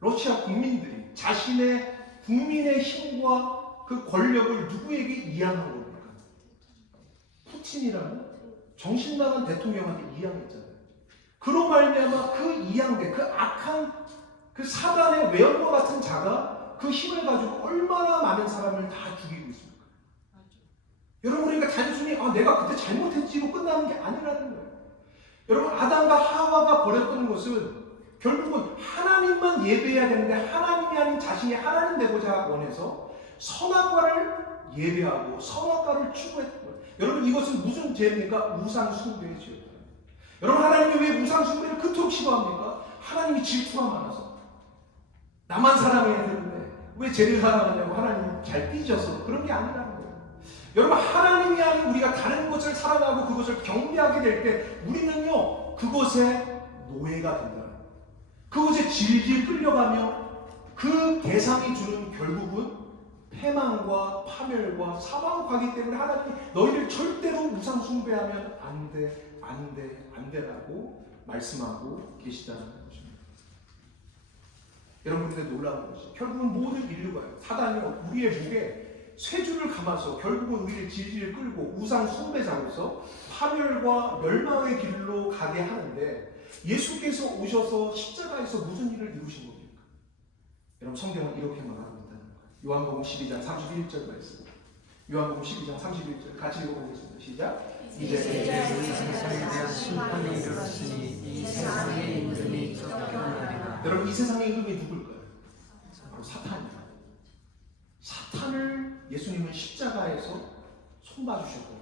러시아 국민들이 자신의 국민의 힘과 그 권력을 누구에게 이양한 겁니까? 푸틴이라는 정신나간 대통령한테 이양했잖아요. 그로 말미암아 그 이양된 그 악한 그 사단의 외형과 같은 자가 그 힘을 가지고 얼마나 많은 사람을 다 죽이고 있습니까? 여러분, 그러니까 단순히 내가 그때 잘못했지로 끝나는 게 아니라는 거예요. 여러분, 아담과 하와가 벌였던 것은 결국은 하나님만 예배해야 되는데 하나님이 아닌 자신이 하나님 되고자 원해서 선악과를 예배하고 선악과를 추구했던 거예요. 여러분, 이것은 무슨 죄입니까? 우상 숭배의 죄입니다. 여러분, 하나님이 왜 우상 숭배를 그토록 싫어합니까? 하나님이 질투가 많아서. 나만 사랑해야 되는데 왜 쟤를 사랑하냐고 하나님이 잘 삐져서 그런 게 아니라는 거예요. 여러분, 하나님이 아닌 우리가 다른 것을 사랑하고 그것을 경배하게 될 때 우리는요, 그것의 노예가 된다. 그것에 질질 끌려가며 그 대상이 주는 결국은 패망과 파멸과 사망 가기 때문에 하나님이 너희를 절대로 우상 숭배하면 안 돼, 안 돼, 안 되라고 말씀하고 계시다는 것입니다. 여러분, 근데 놀라운 것이 결국은 모든 인류가요, 사단이 우리의 목에 쇠줄을 감아서 결국은 우리를 질질 끌고 우상 숭배자로서 파멸과 멸망의 길로 가게 하는데, 예수께서 오셔서 십자가에서 무슨 일을 이루신 겁니까? 여러분, 성경은 이렇게 말하고 있다는 거예요. 요한복음 12장 31절 말씀. 요한복음 12장 31절 같이 읽어보겠습니다. 시작. 이제 세상에 대한 심판이 이르렀으니 이 세상의 임금이 쫓겨나리라. 여러분, 이 세상의 임금이 누굴까요? 바로 사탄이에요. 사탄을 예수님은 십자가에서 손봐주셨구나.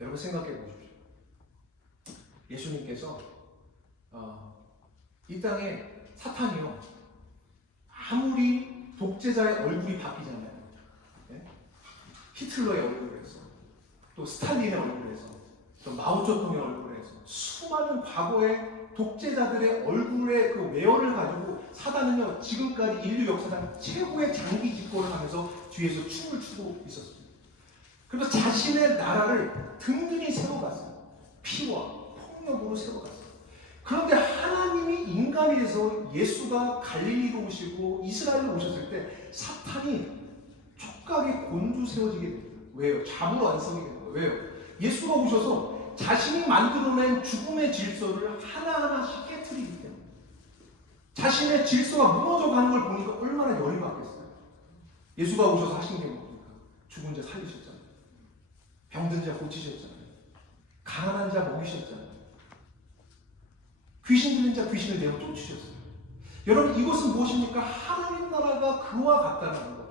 여러분, 생각해 보십시오. 예수님께서 이 땅에 사탄이요, 아무리 독재자의 얼굴이 바뀌잖아요. 예? 히틀러의 얼굴에서, 또 스탈린의 얼굴에서, 또 마오쩌둥의 얼굴에서, 수많은 과거의 독재자들의 얼굴의 그 외연을 가지고 사단은요, 지금까지 인류 역사상 최고의 장기 집권을 하면서 뒤에서 춤을 추고 있었습니다. 그래서 자신의 나라를 든든히 세워갔어요. 피와 폭력으로 세워갔어요. 그런데 하나님이 인간이 돼서 예수가 갈릴리로 오시고 이스라엘로 오셨을 때 사탄이 촉각에 곤두세워지게 됩니다. 왜요? 잡으러 안 서게 되는 거예요. 왜요? 예수가 오셔서 자신이 만들어낸 죽음의 질서를 하나하나씩 깨트리기 때문에 자신의 질서가 무너져가는 걸 보니까 얼마나 열이 받겠어요. 예수가 오셔서 하신 게 뭡니까? 죽은 자 살리셨잖아요. 병든 자 고치셨잖아요. 가난한 자 먹이셨잖아요. 귀신 들린 자 귀신을 내어 쫓으셨어요. 여러분 이것은 무엇입니까? 하나님 나라가 그와 같다는 것.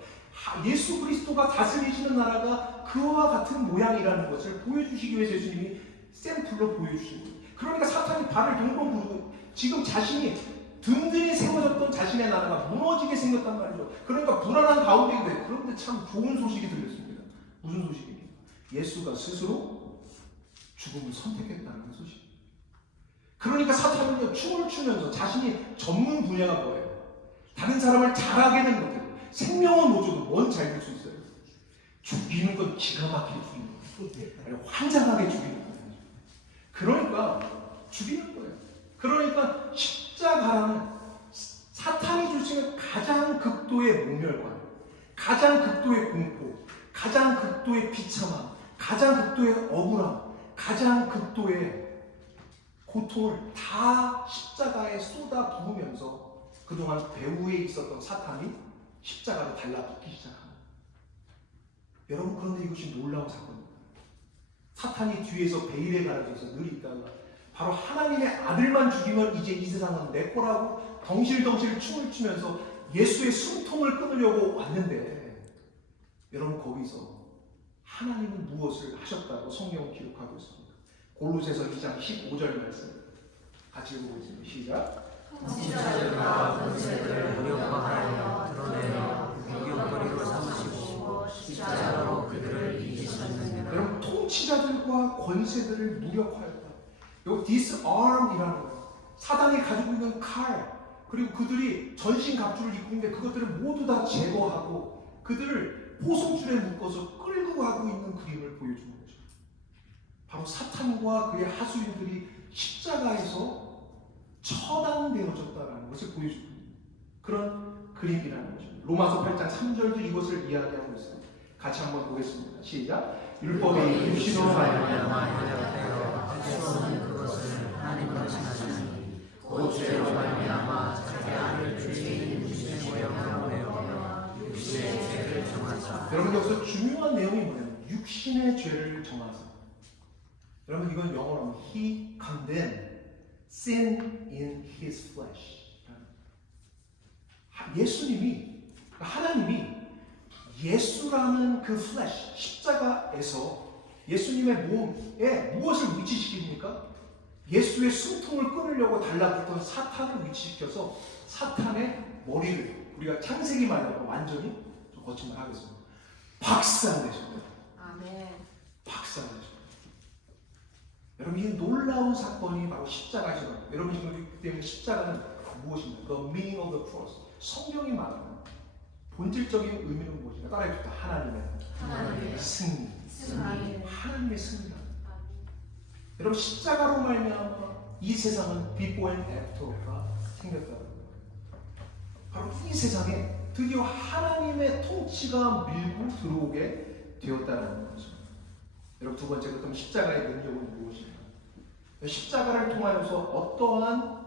예수 그리스도가 다스리시는 나라가 그와 같은 모양이라는 것을 보여주시기 위해서 예수님이 샘플로 보여주신 거예요. 그러니까 사탄이 발을 동동 구르고 지금 자신이 든든히 세워졌던 자신의 나라가 무너지게 생겼단 말이죠. 그러니까 불안한 가운데인데 그런데 참 좋은 소식이 들렸습니다. 무슨 소식입니까? 예수가 스스로 죽음을 선택했다는 소식. 그러니까 사탄은요 춤을 추면서 자신이 전문 분야가 뭐예요? 다른 사람을 잘하게는 못해요. 생명은 못 줘도 뭔 잘 될 수 있어요? 죽이는 건 기가 막히게 죽이는 거예요. 환장하게 죽이는 거예요. 그러니까 죽이는 거예요. 그러니까 십자가라는 사탄이 줄 수 있는 가장 극도의 모멸감, 가장 극도의 공포, 가장 극도의 비참함, 가장 극도의 억울함, 가장 극도의 고통을 다 십자가에 쏟아 부으면서 그동안 배후에 있었던 사탄이 십자가로 달라붙기 시작합니다. 여러분 그런데 이것이 놀라운 사건입니다. 사탄이 뒤에서 베일에 가려져서 늘 있다가 바로 하나님의 아들만 죽이면 이제 이 세상은 내 거라고 덩실덩실 춤을 추면서 예수의 숨통을 끊으려고 왔는데 여러분 거기서 하나님은 무엇을 하셨다고 성경은 기록하고 있습니다. 골로새서 2장 15절 말씀 같이 읽어보겠습니다. 시작. 통치자들과 권세들을 무력화하여 드러내어 공격거리로 삼으시고 십자가로 그들을 이기셨느니라. 여러분 통치자들과 권세들을 무력화했다. 요 disarm이라는 거예요. 사단이 가지고 있는 칼 그리고 그들이 전신갑주를 입고 있는데 그것들을 모두 다 제거하고 그들을 포송줄에 묶어서 끌고 가고 있는 그림을 보여주는 거죠. 바로 사탄과 그의 하수인들이 십자가에서 처단되어졌다는 것을 보여주는 그런 그림이라는 것입니다. 로마서 8장 3절도 이것을 이야기하고 있습니다. 같이 한번 보겠습니다. 시작. 율법이 육신으로 말미암아 하여 할 수 없는 그것을 하나님 대신하시니 곧 죄로 말미암아 자기 아들 죄인 육신의 모형으로 내어 육신의 죄를 정하사. 여러분 여기서 중요한 내용이 뭐냐면 육신의 죄를 정하사. 여러분 이건 영어로 하면 He condemned sin in His flesh. 예수님이 하나님이 예수라는 그 flesh 십자가에서 예수님의 몸에 무엇을 위치시킵니까? 예수의 숨통을 끊으려고 달라붙던 사탄을 위치시켜서 사탄의 머리를 우리가 창세기 말하고 완전히 좀 거친 말 하겠습니다. 박살내셨다. 아멘. 박살내셨다. 여러분 이 놀라운 사건이 바로 십자가에서 여러분 지금 그렇기 때문에 십자가는 무엇입니까? The meaning of the cross. 성경이 말하는 본질적인 의미는 무엇인가? 따라해봅시다. 하나님의 승리. 하나님의 승리다. 여러분 십자가로 말미암아 이 세상은 before and after가 생겼다는 거예요. 바로 이 세상에 드디어 하나님의 통치가 밀고 들어오게 되었다는 거죠. 여러분 두 번째 그렇다면 십자가의 능력은 무엇인가? 십자가를 통하여서 어떠한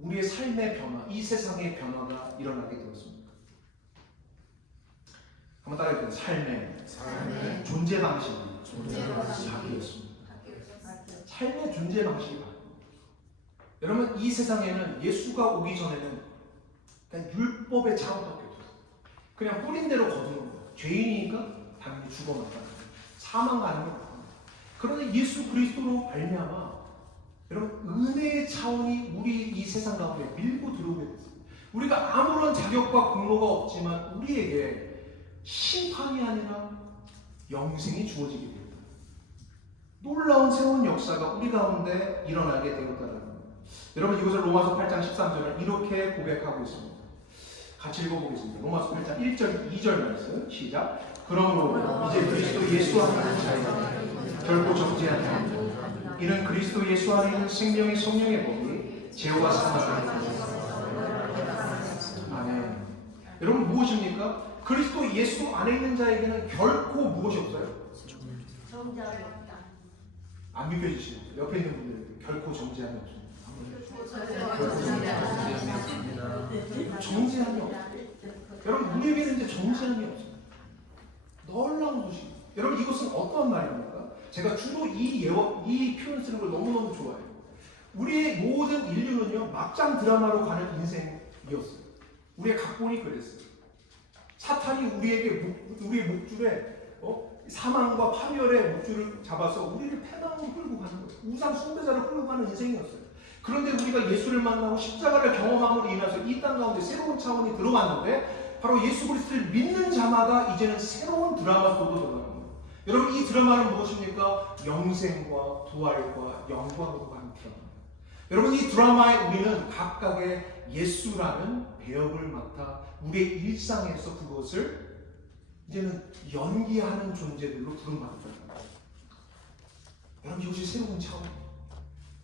우리의 삶의 변화, 이 세상의 변화가 일어나게 되었습니까? 한번 따라해보세요. 삶의 존재 방식이 바뀌었습니다. 삶의 존재 방식이 바뀌었습니다. 여러분 이 세상에는 예수가 오기 전에는 그냥 율법의 차원밖에 없었어요. 그냥 뿌린 대로 거두는 거예요. 죄인이니까 당연히 죽어만다는 거예요. 사망 가는 게 맞습니다. 그런데 예수 그리스도로 말미암아 여러분 은혜의 차원이 우리 이 세상 가운데 밀고 들어오게 됐습니다. 우리가 아무런 자격과 공로가 없지만 우리에게 심판이 아니라 영생이 주어지게 됩니다. 놀라운 새로운 역사가 우리 가운데 일어나게 되었다는 겁니다. 여러분 이것을 로마서 8장 13절은 이렇게 고백하고 있습니다. 같이 읽어보겠습니다. 로마서 8장 1절 2절 말씀 시작. 그러므로 이제 그리스도 예수 안에 있는 자에게 결코 적지 않는 이는 그리스도 예수 안에 있는 생명의 성령의 법이 죄와 사망을 아멘. 여러분 무엇입니까? 그리스도 예수 안에 있는 자에게는 결코 무엇이 없어요? 정죄함이 없다. 안 믿겨지시죠? 옆에 있는 분들 결코 정죄함이 없습니다. 정죄함이 없어요. 여러분 우리에게는 이제 정죄함이 없어요. 놀라운 것이. 여러분 이것은 어떤 말입니까? 제가 주로 이 표현 쓰는 걸 너무너무 좋아해요. 우리의 모든 인류는요 막장 드라마로 가는 인생이었어요. 우리의 각본이 그랬어요. 사탄이 우리의 목줄에 사망과 파멸의 목줄을 잡아서 우리를 패망으로 끌고 가는 거예요. 우상 숭배자로 끌고 가는 인생이었어요. 그런데 우리가 예수를 만나고 십자가를 경험함으로 인해서 이 땅 가운데 새로운 차원이 들어왔는데 바로 예수 그리스도를 믿는 자마다 이제는 새로운 드라마 속으로 들어가는 거예요. 여러분 이 드라마는 무엇입니까? 영생과 부활과 영광으로 가는 드라마. 여러분 이 드라마에 우리는 각각의 예수라는 배역을 맡아 우리의 일상에서 그것을 이제는 연기하는 존재들로 부름받는다. 여러분 이것이 새로운 차원이에요.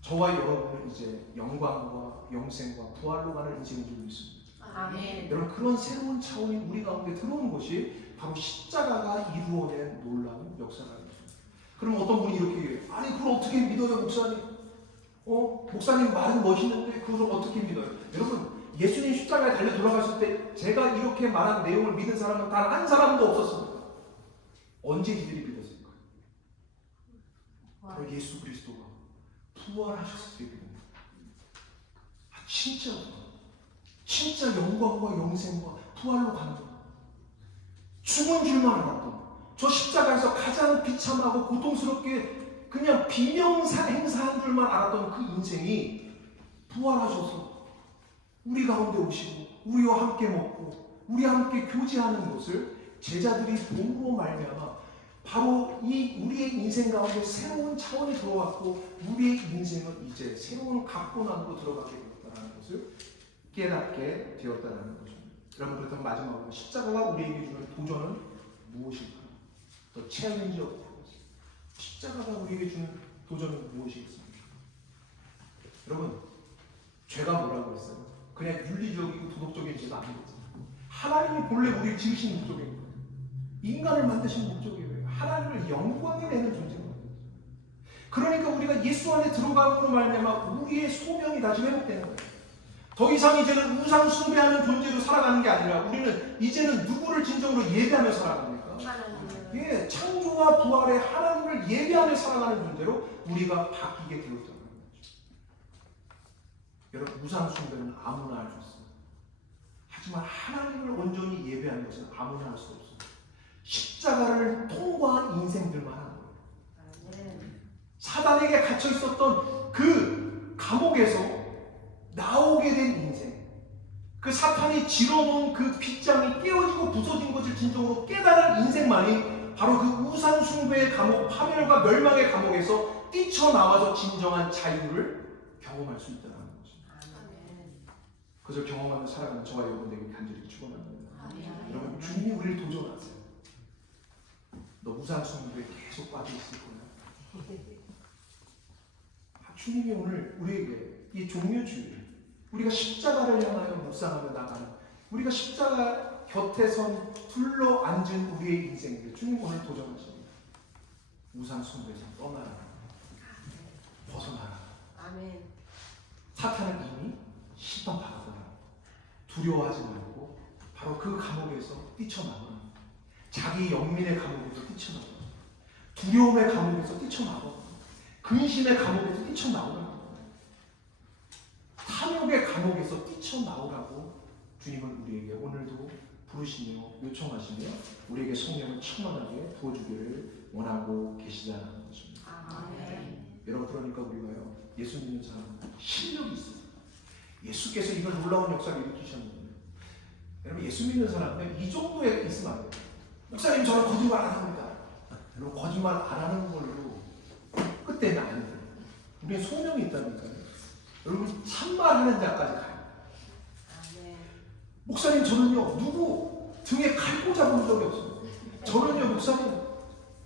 저와 여러분은 이제 영광과 영생과 부활로 가는 인생을 주고 있습니다. 아멘. 여러분 그런 새로운 차원이 우리 가운데 들어온 것이 바로 십자가가 이루어낸 놀라운 역사라는 거죠. 그럼 어떤 분이 이렇게 얘기해요. 아니 그걸 어떻게 믿어요 목사님? 목사님 말은 멋있는데 그걸 어떻게 믿어요? 여러분 예수님 십자가에 달려 돌아가실 때 제가 이렇게 말한 내용을 믿은 사람은 단 한 사람도 없었습니다. 언제 이들이 믿었을까요? 바로 예수 그리스도가 부활하셨을 때 믿습니다. 진짜 영광과 영생과 부활로 가는 거예요. 죽은 줄만 알았던 저 십자가에서 가장 비참하고 고통스럽게 그냥 비명사 행사한 줄만 알았던 그 인생이 부활하셔서 우리 가운데 오시고 우리와 함께 먹고 우리와 함께 교제하는 것을 제자들이 본으로 말미암아 바로 이 우리의 인생 가운데 새로운 차원이 들어왔고 우리의 인생은 이제 새로운 각본 안으로 들어가게 되었다는 것을 깨닫게 되었다는 것입니다. 여러분 그렇다면 마지막으로 십자가가 우리에게 주는 도전은 무엇일까? 더 챌린지 오브 크로스. 십자가가 우리에게 주는 도전은 무엇이겠습니까? 여러분 죄가 뭐라고 했어요? 그냥 윤리적이고 도덕적인 죄가 아니거든요. 하나님이 본래 우리를 지으신 목적인 거예요. 인간을 만드신 목적이에요. 하나님을 영광에 내는 존재인 거예요. 그러니까 우리가 예수 안에 들어감으로 말미암아 우리의 소명이 다시 회복되는 거예요. 더 이상 이제는 우상 숭배하는 존재로 살아가는 게 아니라 우리는 이제는 누구를 진정으로 예배하며 살아갑니까? 예, 창조와 부활의 하나님을 예배하며 살아가는 존재로 우리가 바뀌게 되었다는 거죠. 여러분 우상 숭배는 아무나 할 수 있어요. 하지만 하나님을 온전히 예배하는 것은 아무나 할 수 없어요. 십자가를 통과한 인생들만 하는 거예요. 사단에게 갇혀 있었던 그 감옥에서 나오게 된 인생, 그 사탄이 지러놓은 그 빗장이 깨어지고 부서진 것을 진정으로 깨달은 인생만이 바로 그 우상 숭배의 감옥, 파멸과 멸망의 감옥에서 뛰쳐나와서 진정한 자유를 경험할 수 있다는 것입니다. 그것을 경험하며 살아가는 저와 여러분에게 간절히 축원합니다. 여러분 주님이 우리를 도전하세요. 너 우상 숭배에 계속 빠져 있을 거야. 주님이 오늘 우리에게 이 종료주일, 우리가 십자가를 향하여 묵상하며 나가는, 우리가 십자가 곁에 선 둘러 앉은 우리의 인생들, 주님 오늘 도전하십니다. 우상 숭배에서 떠나라, 벗어나라. 아멘. 사탄은 이미 시험받았구나. 두려워하지 말고 바로 그 감옥에서 뛰쳐나가. 자기 영민의 감옥에서 뛰쳐나가. 두려움의 감옥에서 뛰쳐나가. 근심의 감옥에서 뛰쳐나오라고, 탐욕의 감옥에서 뛰쳐나오라고 주님은 우리에게 오늘도 부르시며 요청하시며 우리에게 성령을 충만하게 부어주기를 원하고 계시다는 것입니다. 아멘. 여러분 그러니까 우리가요, 예수 믿는 사람은 실력이 있어요. 예수께서 이걸 놀라운 역사를 일으키셨는데, 여러분 예수 믿는 사람은 이 정도에 있으면 안 돼요. 목사님 저는 거짓말 안 합니다. 여러분 거짓말 안 하는 걸로 그때는 안 돼요. 우리의 소명이 있다니까요. 여러분 참말하는 자까지 가요. 아멘. 목사님 저는요 누구 등에 칼 꽂아본 적이 없어요. 저는요 목사님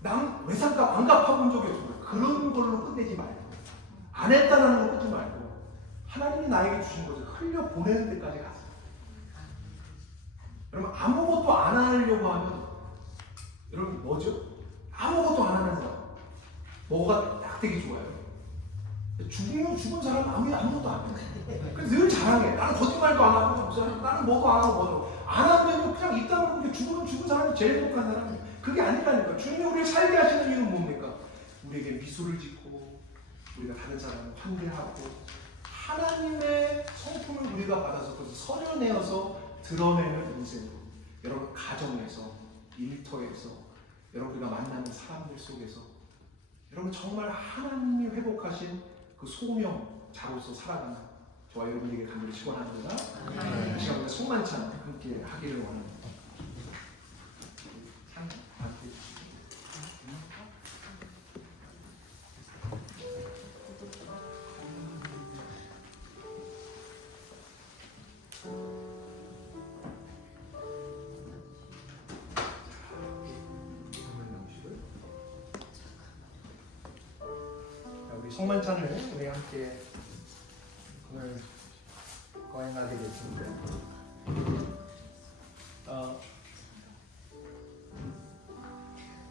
남 외상값 안 갚아본 적이 없어요. 그런 걸로 끝내지 말고, 안 했다는 걸 끊지 말고 하나님이 나에게 주신 것을 흘려 보내는 데까지 가세요. 여러분 아무것도 안 하려고 하면 여러분 뭐죠? 아무것도 안 하는 사람 뭐가 딱 되게 좋아요. 죽은 사람은 아무것도 안 해. 그래서 늘 자랑해. 나는 거짓말도 안 하고 나는 뭐도 안 하고 안 하면 그냥 입 다물고 죽은 사람이 제일 행복한 사람이에요. 그게 아니라니까. 주님이 우리를 살게 하시는 이유는 뭡니까? 우리에게 미소를 짓고 우리가 다른 사람을 환대하고 하나님의 성품을 우리가 받아서 그것을 서려내어서 드러내는 인생으로 여러분 가정에서 일터에서 여러분 우리가 만나는 사람들 속에서 여러분 정말 하나님이 회복하신 그 소명자로서 살아가는 저와 여러분에게 간절히 축원합니다. 이 시간 우리가 송만찬 함께 하기를 원합니다. 송만찬을 우리 함께 오늘 거행하게 됐습니다.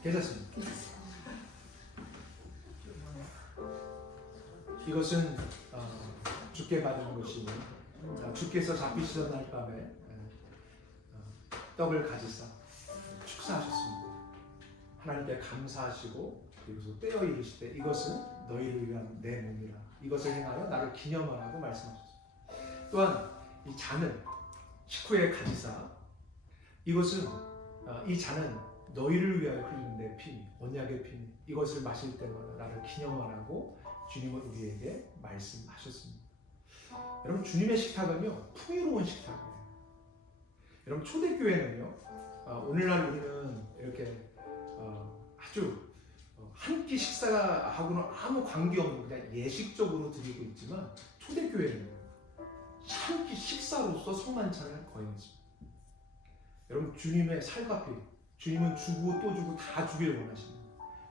괜찮습니다. 이것은 주께 받은 것이니 주께서 잡히시던 날 밤에 떡을 가지사 축사하셨습니다. 하나님께 감사하시고 그리고 떼어 이르시되 이것은 너희를 위한 내 몸이라 이것을 행하여 나를 기념하라고 말씀하셨습니다. 또한 이 잔은 식후에 가지사 이것은 이 잔은 너희를 위하여 흘린 내 피, 언약의 피니 이것을 마실 때마다 나를 기념하라고 주님은 우리에게 말씀하셨습니다. 여러분 주님의 식탁은요 풍요로운 식탁이에요. 여러분 초대교회는요 오늘날 우리는 이렇게 아주 한 끼 식사하고는 아무 관계없는 그냥 예식적으로 드리고 있지만 초대교회는 한 끼 식사로서 송만찬을 거행했습니다. 여러분 주님의 살과 피 주님은 주고 또 주고 다 주기를 원하십니다.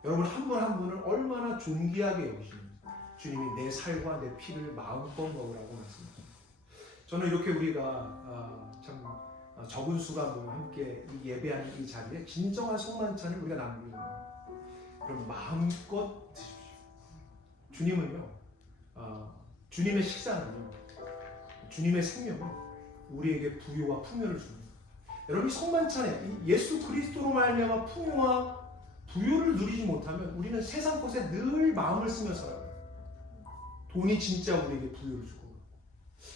여러분 한 분 한 분을 얼마나 존귀하게 여기십니까? 주님이 내 살과 내 피를 마음껏 먹으라고 말씀하십니다. 저는 이렇게 우리가 참 적은 수가 모여 함께 예배하는 이 자리에 진정한 송만찬을 우리가 나누기를 원합니다. 그럼 마음껏 드십시오. 주님은요, 주님의 식사는요, 주님의 생명은 우리에게 부요와 풍요를 줍니다. 여러분 이 송만찬에 예수 그리스도로 말미암아 풍요와 부요를 누리지 못하면 우리는 세상 것에 늘 마음을 쓰며 살아요. 돈이 진짜 우리에게 부요를 주고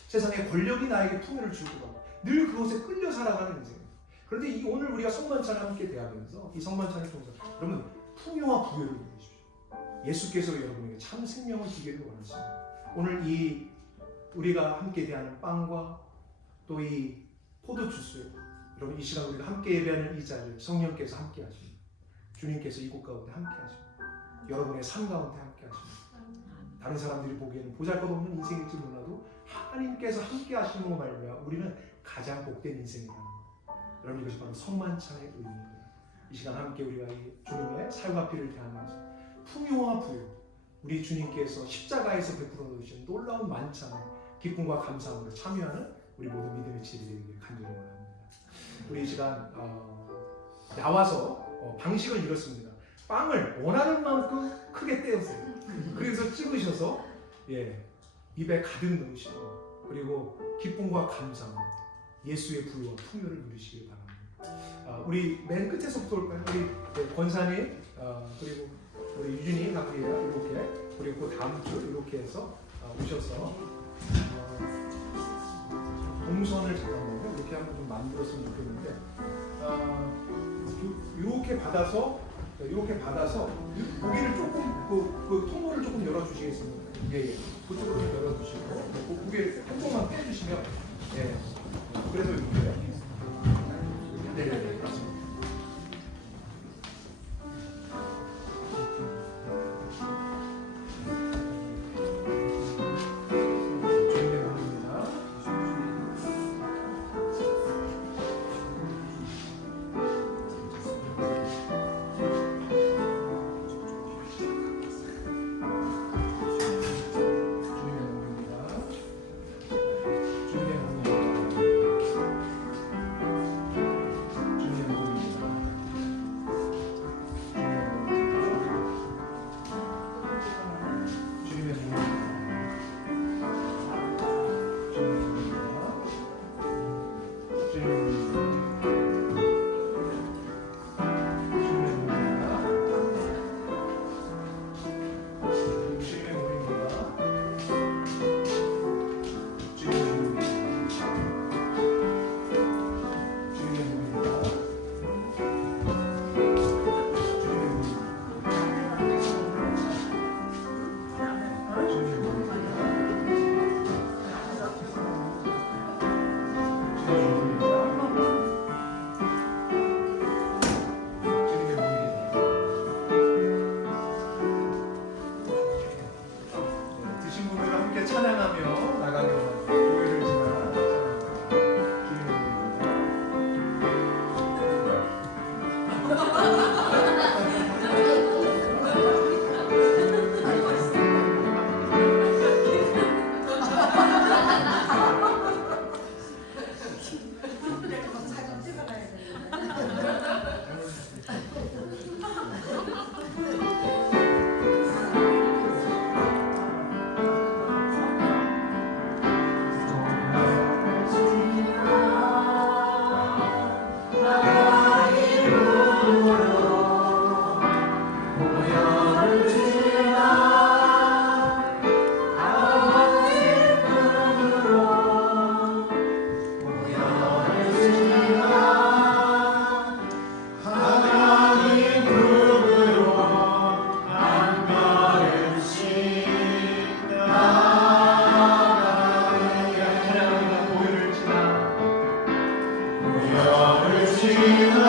세상의 권력이 나에게 풍요를 주고 늘 그것에 끌려 살아가는 인생입니다. 그런데 이 오늘 우리가 송만찬을 함께 대하면서 이 송만찬을 통해서 여러분 풍요와 부요를 누리십시오. 예수께서 여러분에게 참 생명을 주기를 원하십니다. 오늘 이 우리가 함께 대하는 빵과 또 이 포도주스 여러분 이 시간 우리가 함께 예배하는 이 자리를 성령께서 함께 하십니다. 주님께서 이곳 가운데 함께 하십니다. 여러분의 삶 가운데 함께 하십니다. 다른 사람들이 보기에는 보잘것없는 인생일지 몰라도 하나님께서 함께 하심으로 말미암아 우리는 가장 복된 인생이라는 것. 여러분 이것이 바로 성만찬의 의미입니다. 이 시간 함께 우리가 이 주님의 살과 피를 대하면서 풍요와 부요 우리 주님께서 십자가에서 베풀어 놓으신 놀라운 만찬에 기쁨과 감사함으로 참여하는 우리 모든 믿음의 지혜를 간절히 원합니다. 우리 이 시간 나와서 방식은 이렇습니다. 빵을 원하는 만큼 크게 떼으세요. 그래서 찍으셔서 입에 가득 넣으시고 그리고 기쁨과 감사함 예수의 부요와 풍요를 누리시길 바랍니다. 우리 맨 끝에서부터 올까요? 우리 권사님 그리고 우리 유진이 가브리엘 이렇게 그리고 그 다음 주 이렇게 해서 오셔서 동선을 잠깐만요. 이렇게 한번 좀 만들었으면 좋겠는데 이렇게 받아서 고개를 조금 그 통로를 조금 열어주시겠습니까? 예. 그쪽으로 좀 열어주시고 고개 한쪽만 빼주시면 그래서 이렇게 네. 맞습니다. 보혈을 주나 아버지 품으로 보혈을 주나 하나님 품으로 한 걸음씩 나아가네. 찬양합니다. 보혈을 지나 보혈을 주나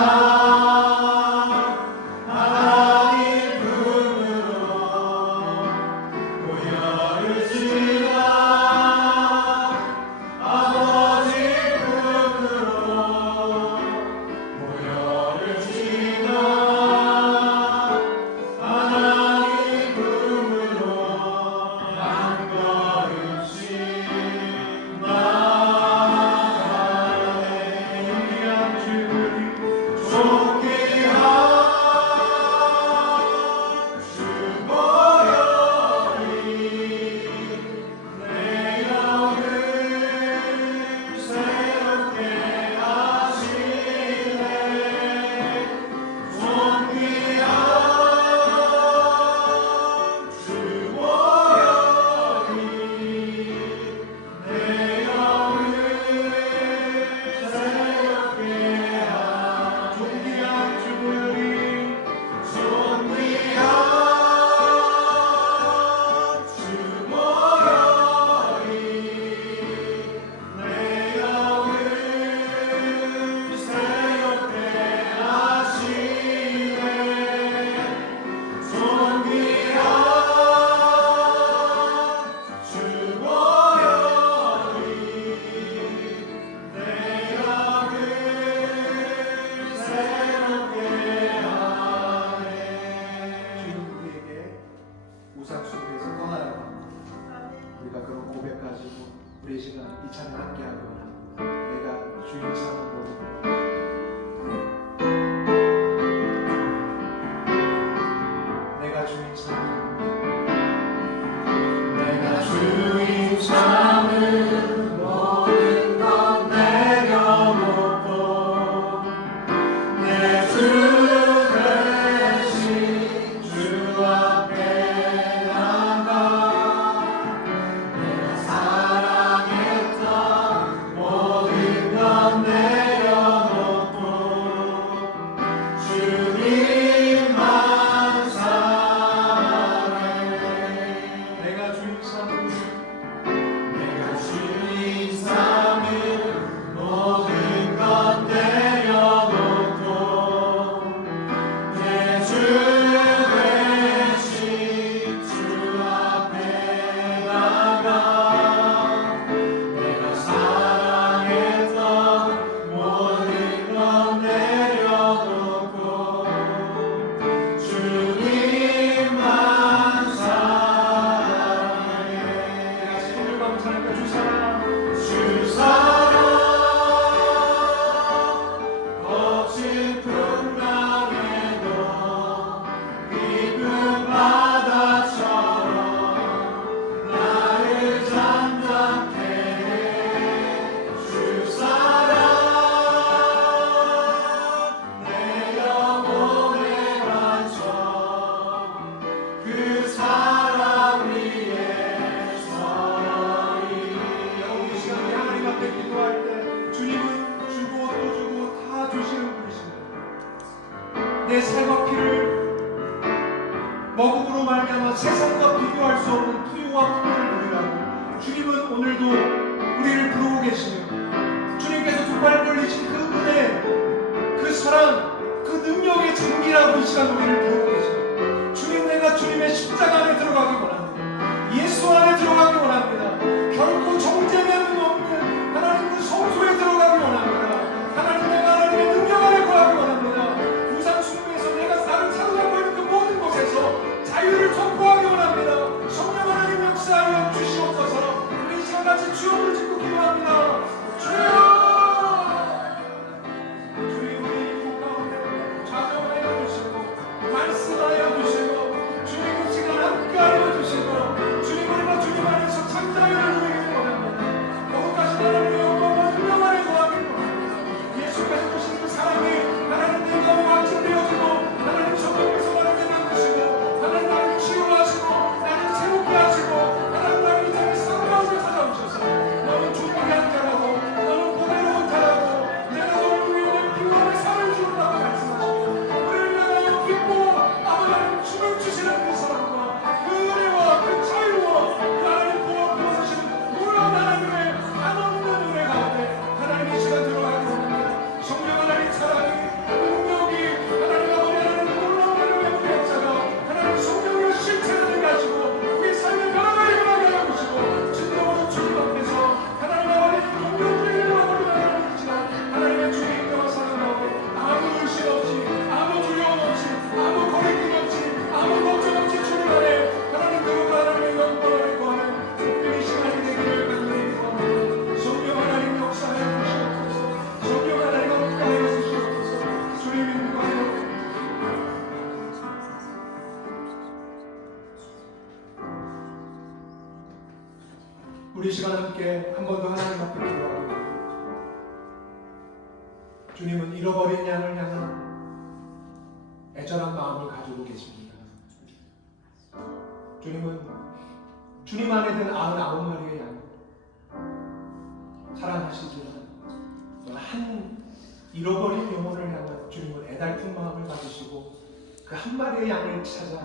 우리 시간 이 찬양 함께 하기 원합니다. 내가 주인 삼은 모든 내가 주인 삼은 내가 주인 삼은 모든 것 내려놓고 내 주 대신 주 앞에 나가 내가 사랑했던 모든 것 내려놓고 주님만 사랑해. 내가 주인 삼은 내가 주인 삼은 모든 것 내려놓고 내 주 대신 주 앞에 나가 내가 사랑했던 모든 것 내려놓고 주님만 사랑해. 내가 손을 감사하니까 주 사랑 주 사랑 거친 풍랑에도 깊은 바다처럼 나를 잠잠케 해. 주 사랑 내 영혼에 바쳐 그 사랑 위에 서리. 여러분 이 시간에 하나님 앞에 기도할 때 주님은 주고 또 주고 다 주시는 분이십니다. 내 살과 피를 먹음으로 말미암아 세상과 비교할 수 없는 부유와 풍요를 누리라고 주님은 오늘도 우리를 부르고 계시며 주님께서 두 발 벌리신 그 은혜, 그 사랑, 그 능력의 증기라고 이 시간 우리를 부르고 계십니다. 주님, 내가 주님의 십자가 안에 들어가기 원합니다. 예수 안에 들어가기 원합니다. 결코 정죄됨은 없는 하나님 그 성소에 들어가기 원합니다. 하나님, 내가 하나님의 능력 안에 거하기 원합니다. 우상 숭배에서 내가 나를 사로잡고 있는 그 모든 곳에서 자유를 선포하기 원합니다. 성령 하나님 역사하여 주시옵소서. 우리 이 시간 같이 주여를 짓고 기도합니다. 주여! 주님, 우리 국 가운데 좌정하여 주시고 말씀하여 우리 시간 함께 한 번 더 하나님 앞에 기도하고, 주님은 잃어버린 양을 향한 애절한 마음을 가지고 계십니다. 주님은 주님 안에 든 99마리의 양 사랑하시지만 한 잃어버린 영혼을 향한 주님은 애달픈 마음을 가지시고 그 한 마리의 양을 찾아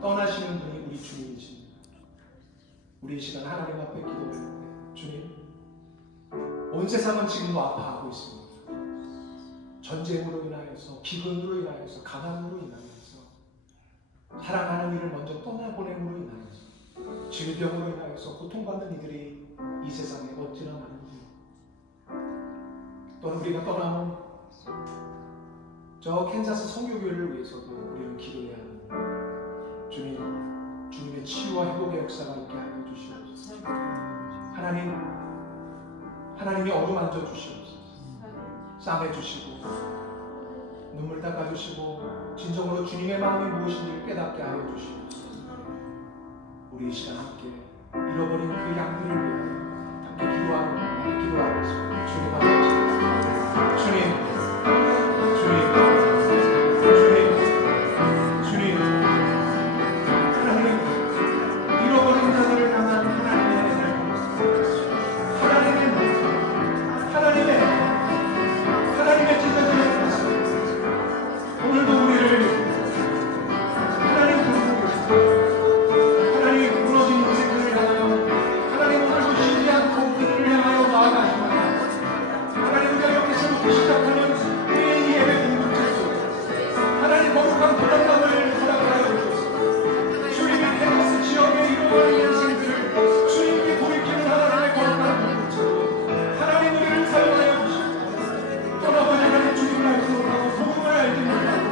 떠나시는 분이 우리 주님이십니다. 우리 이 시간 하나님 앞에 기도할 때, 주님, 온 세상은 지금도 아파하고 있습니다. 전쟁으로 인하여서, 기근으로 인하여서, 가난으로 인하여서, 사랑하는 이를 먼저 떠나보냄으로 인하여서, 질병으로 인하여서 고통받는 이들이 이 세상에 어찌나 많은지, 또는 우리가 떠나온 저 캔자스 선교교회를 위해서도 우리는 기도해야 합니다. 주님, 주님의 치유와 회복의 역사가 있게 하여 주시옵소서. 하나님이 어루만져 주시옵소서. 싸매 주시고 눈물 닦아 주시고 진정으로 주님의 마음이 무엇인지를 깨닫게 하여 주시옵소서. 우리 이 시간 함께 잃어버린 그 양들을 위하여 함께 기도하고 있습니다. 주님 아버지, 주님 하나님, 잃어버린 자들을 향한 하나님의 제자들의 말씀, 오늘도 우리를 하나님 부르고 계십니다. 하나님 무너진 인생들을 향하여, 하나님 오늘도 쉬지 않고 그들을 향하여 나아가십니다. 하나님 우리가 이렇게 새롭게 시작하는 우리의 이 예배 공동체 속에 하나님 거룩한 부담감을 허락하여 주옵소서. 주님의 캔버스 지역에 잃어버린 인생들을 주님께 돌이키는 하나님의 거룩한 공동체로 하나님 우리를 사용하여 주시고, 떠나버린 하나님 주님을 알지 못하고 복음을 알지 못하고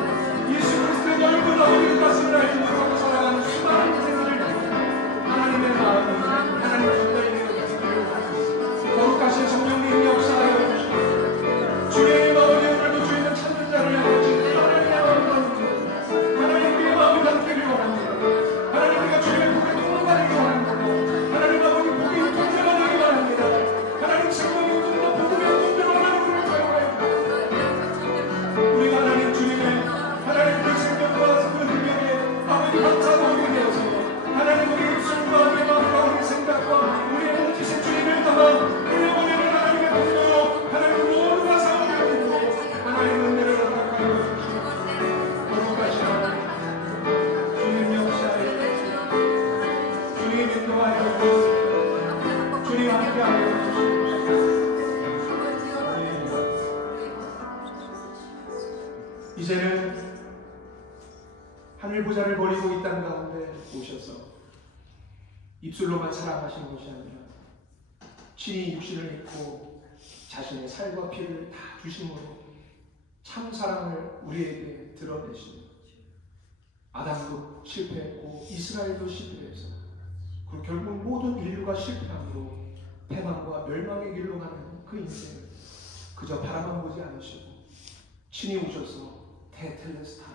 예수 그리스도의 넓은 어린 가슴을 알지 못하고 살아가는 수많은 인생들을 위해 하나님의 마음을 하나님 전달되어 주시고, 거룩하신 성령님이 역사하여 주시고, 주의 마음이 오늘도 주님은 찾는 자를 향하시 하나님의 마음을 하나님 우리의 마음이 담기를 원합니다. 하나님 우리가 주님의 복에 통로가되기 원합니다. 하나님 아버지 복의 통로가 되기 원합니다. 하나님 생명의 통로, 복음의 통로로 하나님 우리를 사용하여 주옵소서. 우리가 하나님 주님의 하나님 우리 생명과 그 능력에 아버지 감사하고 오게 되어서 하나님 우리 입술과 우리 마음과 우리 생각과 우리의 몸짓에 주님을 담아 흘려보내는 하나님의 통로로 하나님 모두가 사용되어 있는데 하나님 은혜를 허락하여 주시옵소서. 거룩하신 하나님, 주님 역사하여 주시옵소서. 주님 인도하여 주시옵소서. 주님 함께하여 주시옵소서. 이제는 하늘 보좌를 버리고 이 땅 가운데 오셔서 입술로만 사랑하신 것이 아니라 친히 육신을 입고 자신의 살과 피를 다 주심으로 참 사랑을 우리에게 드러내시고, 아담도 실패했고 이스라엘도 실패해서 그리고 결국 모든 인류가 실패함으로 패망과 멸망의 길로 가는 그 인생, 그저 바라만 보지 않으시고 친히 오셔서 테텔레스타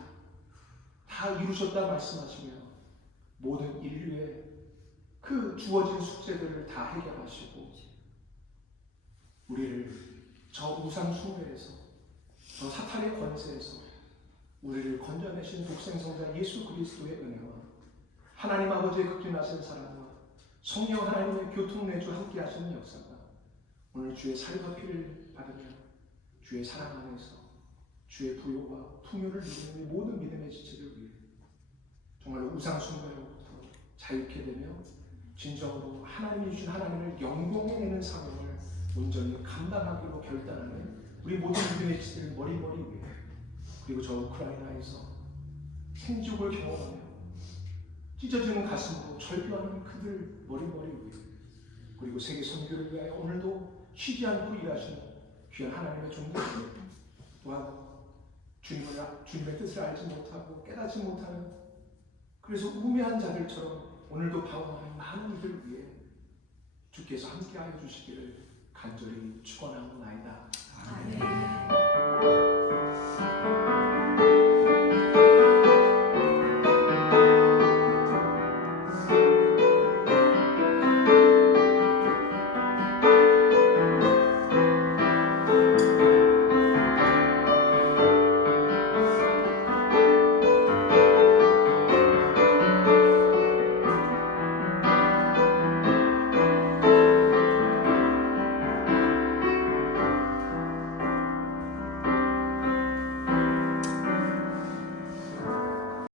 다 이루셨다 말씀하시며 모든 인류의 그 주어진 숙제들을 다 해결하시고 우리를 저 우상 숭배에서, 저 사탄의 권세에서 우리를 건져내신 독생성자 예수 그리스도의 은혜와 하나님 아버지의 극진하신 사랑과 성령 하나님의 교통내주 함께 하시는 역사가 오늘 주의 살과 피를 받으며 주의 사랑 안에서 주의 부요와 풍요를 누리는 이 모든 믿음의 지체를 위해 정말로 우상 숭배로부터 자유케 되며 진정으로 하나님이 주신 하나님을 영광해내는 사명을 온전히 감당하기로 결단하는 우리 모든 믿음의 지체를 머리머리 위에, 그리고 저 우크라이나에서 생족을 경험하며 찢어지는 가슴으로 절규하는 그들 머리머리 위에, 그리고 세계 선교를 위하여 오늘도 쉬지 않고 일하시는 귀한 하나님의 종들 위에, 또한 주님의 뜻을 알지 못하고 깨닫지 못하는 그래서 우매한 자들처럼 오늘도 방황하는 많은 이들 위해 주께서 함께하여 주시기를 간절히 축원하옵나이다. 아멘.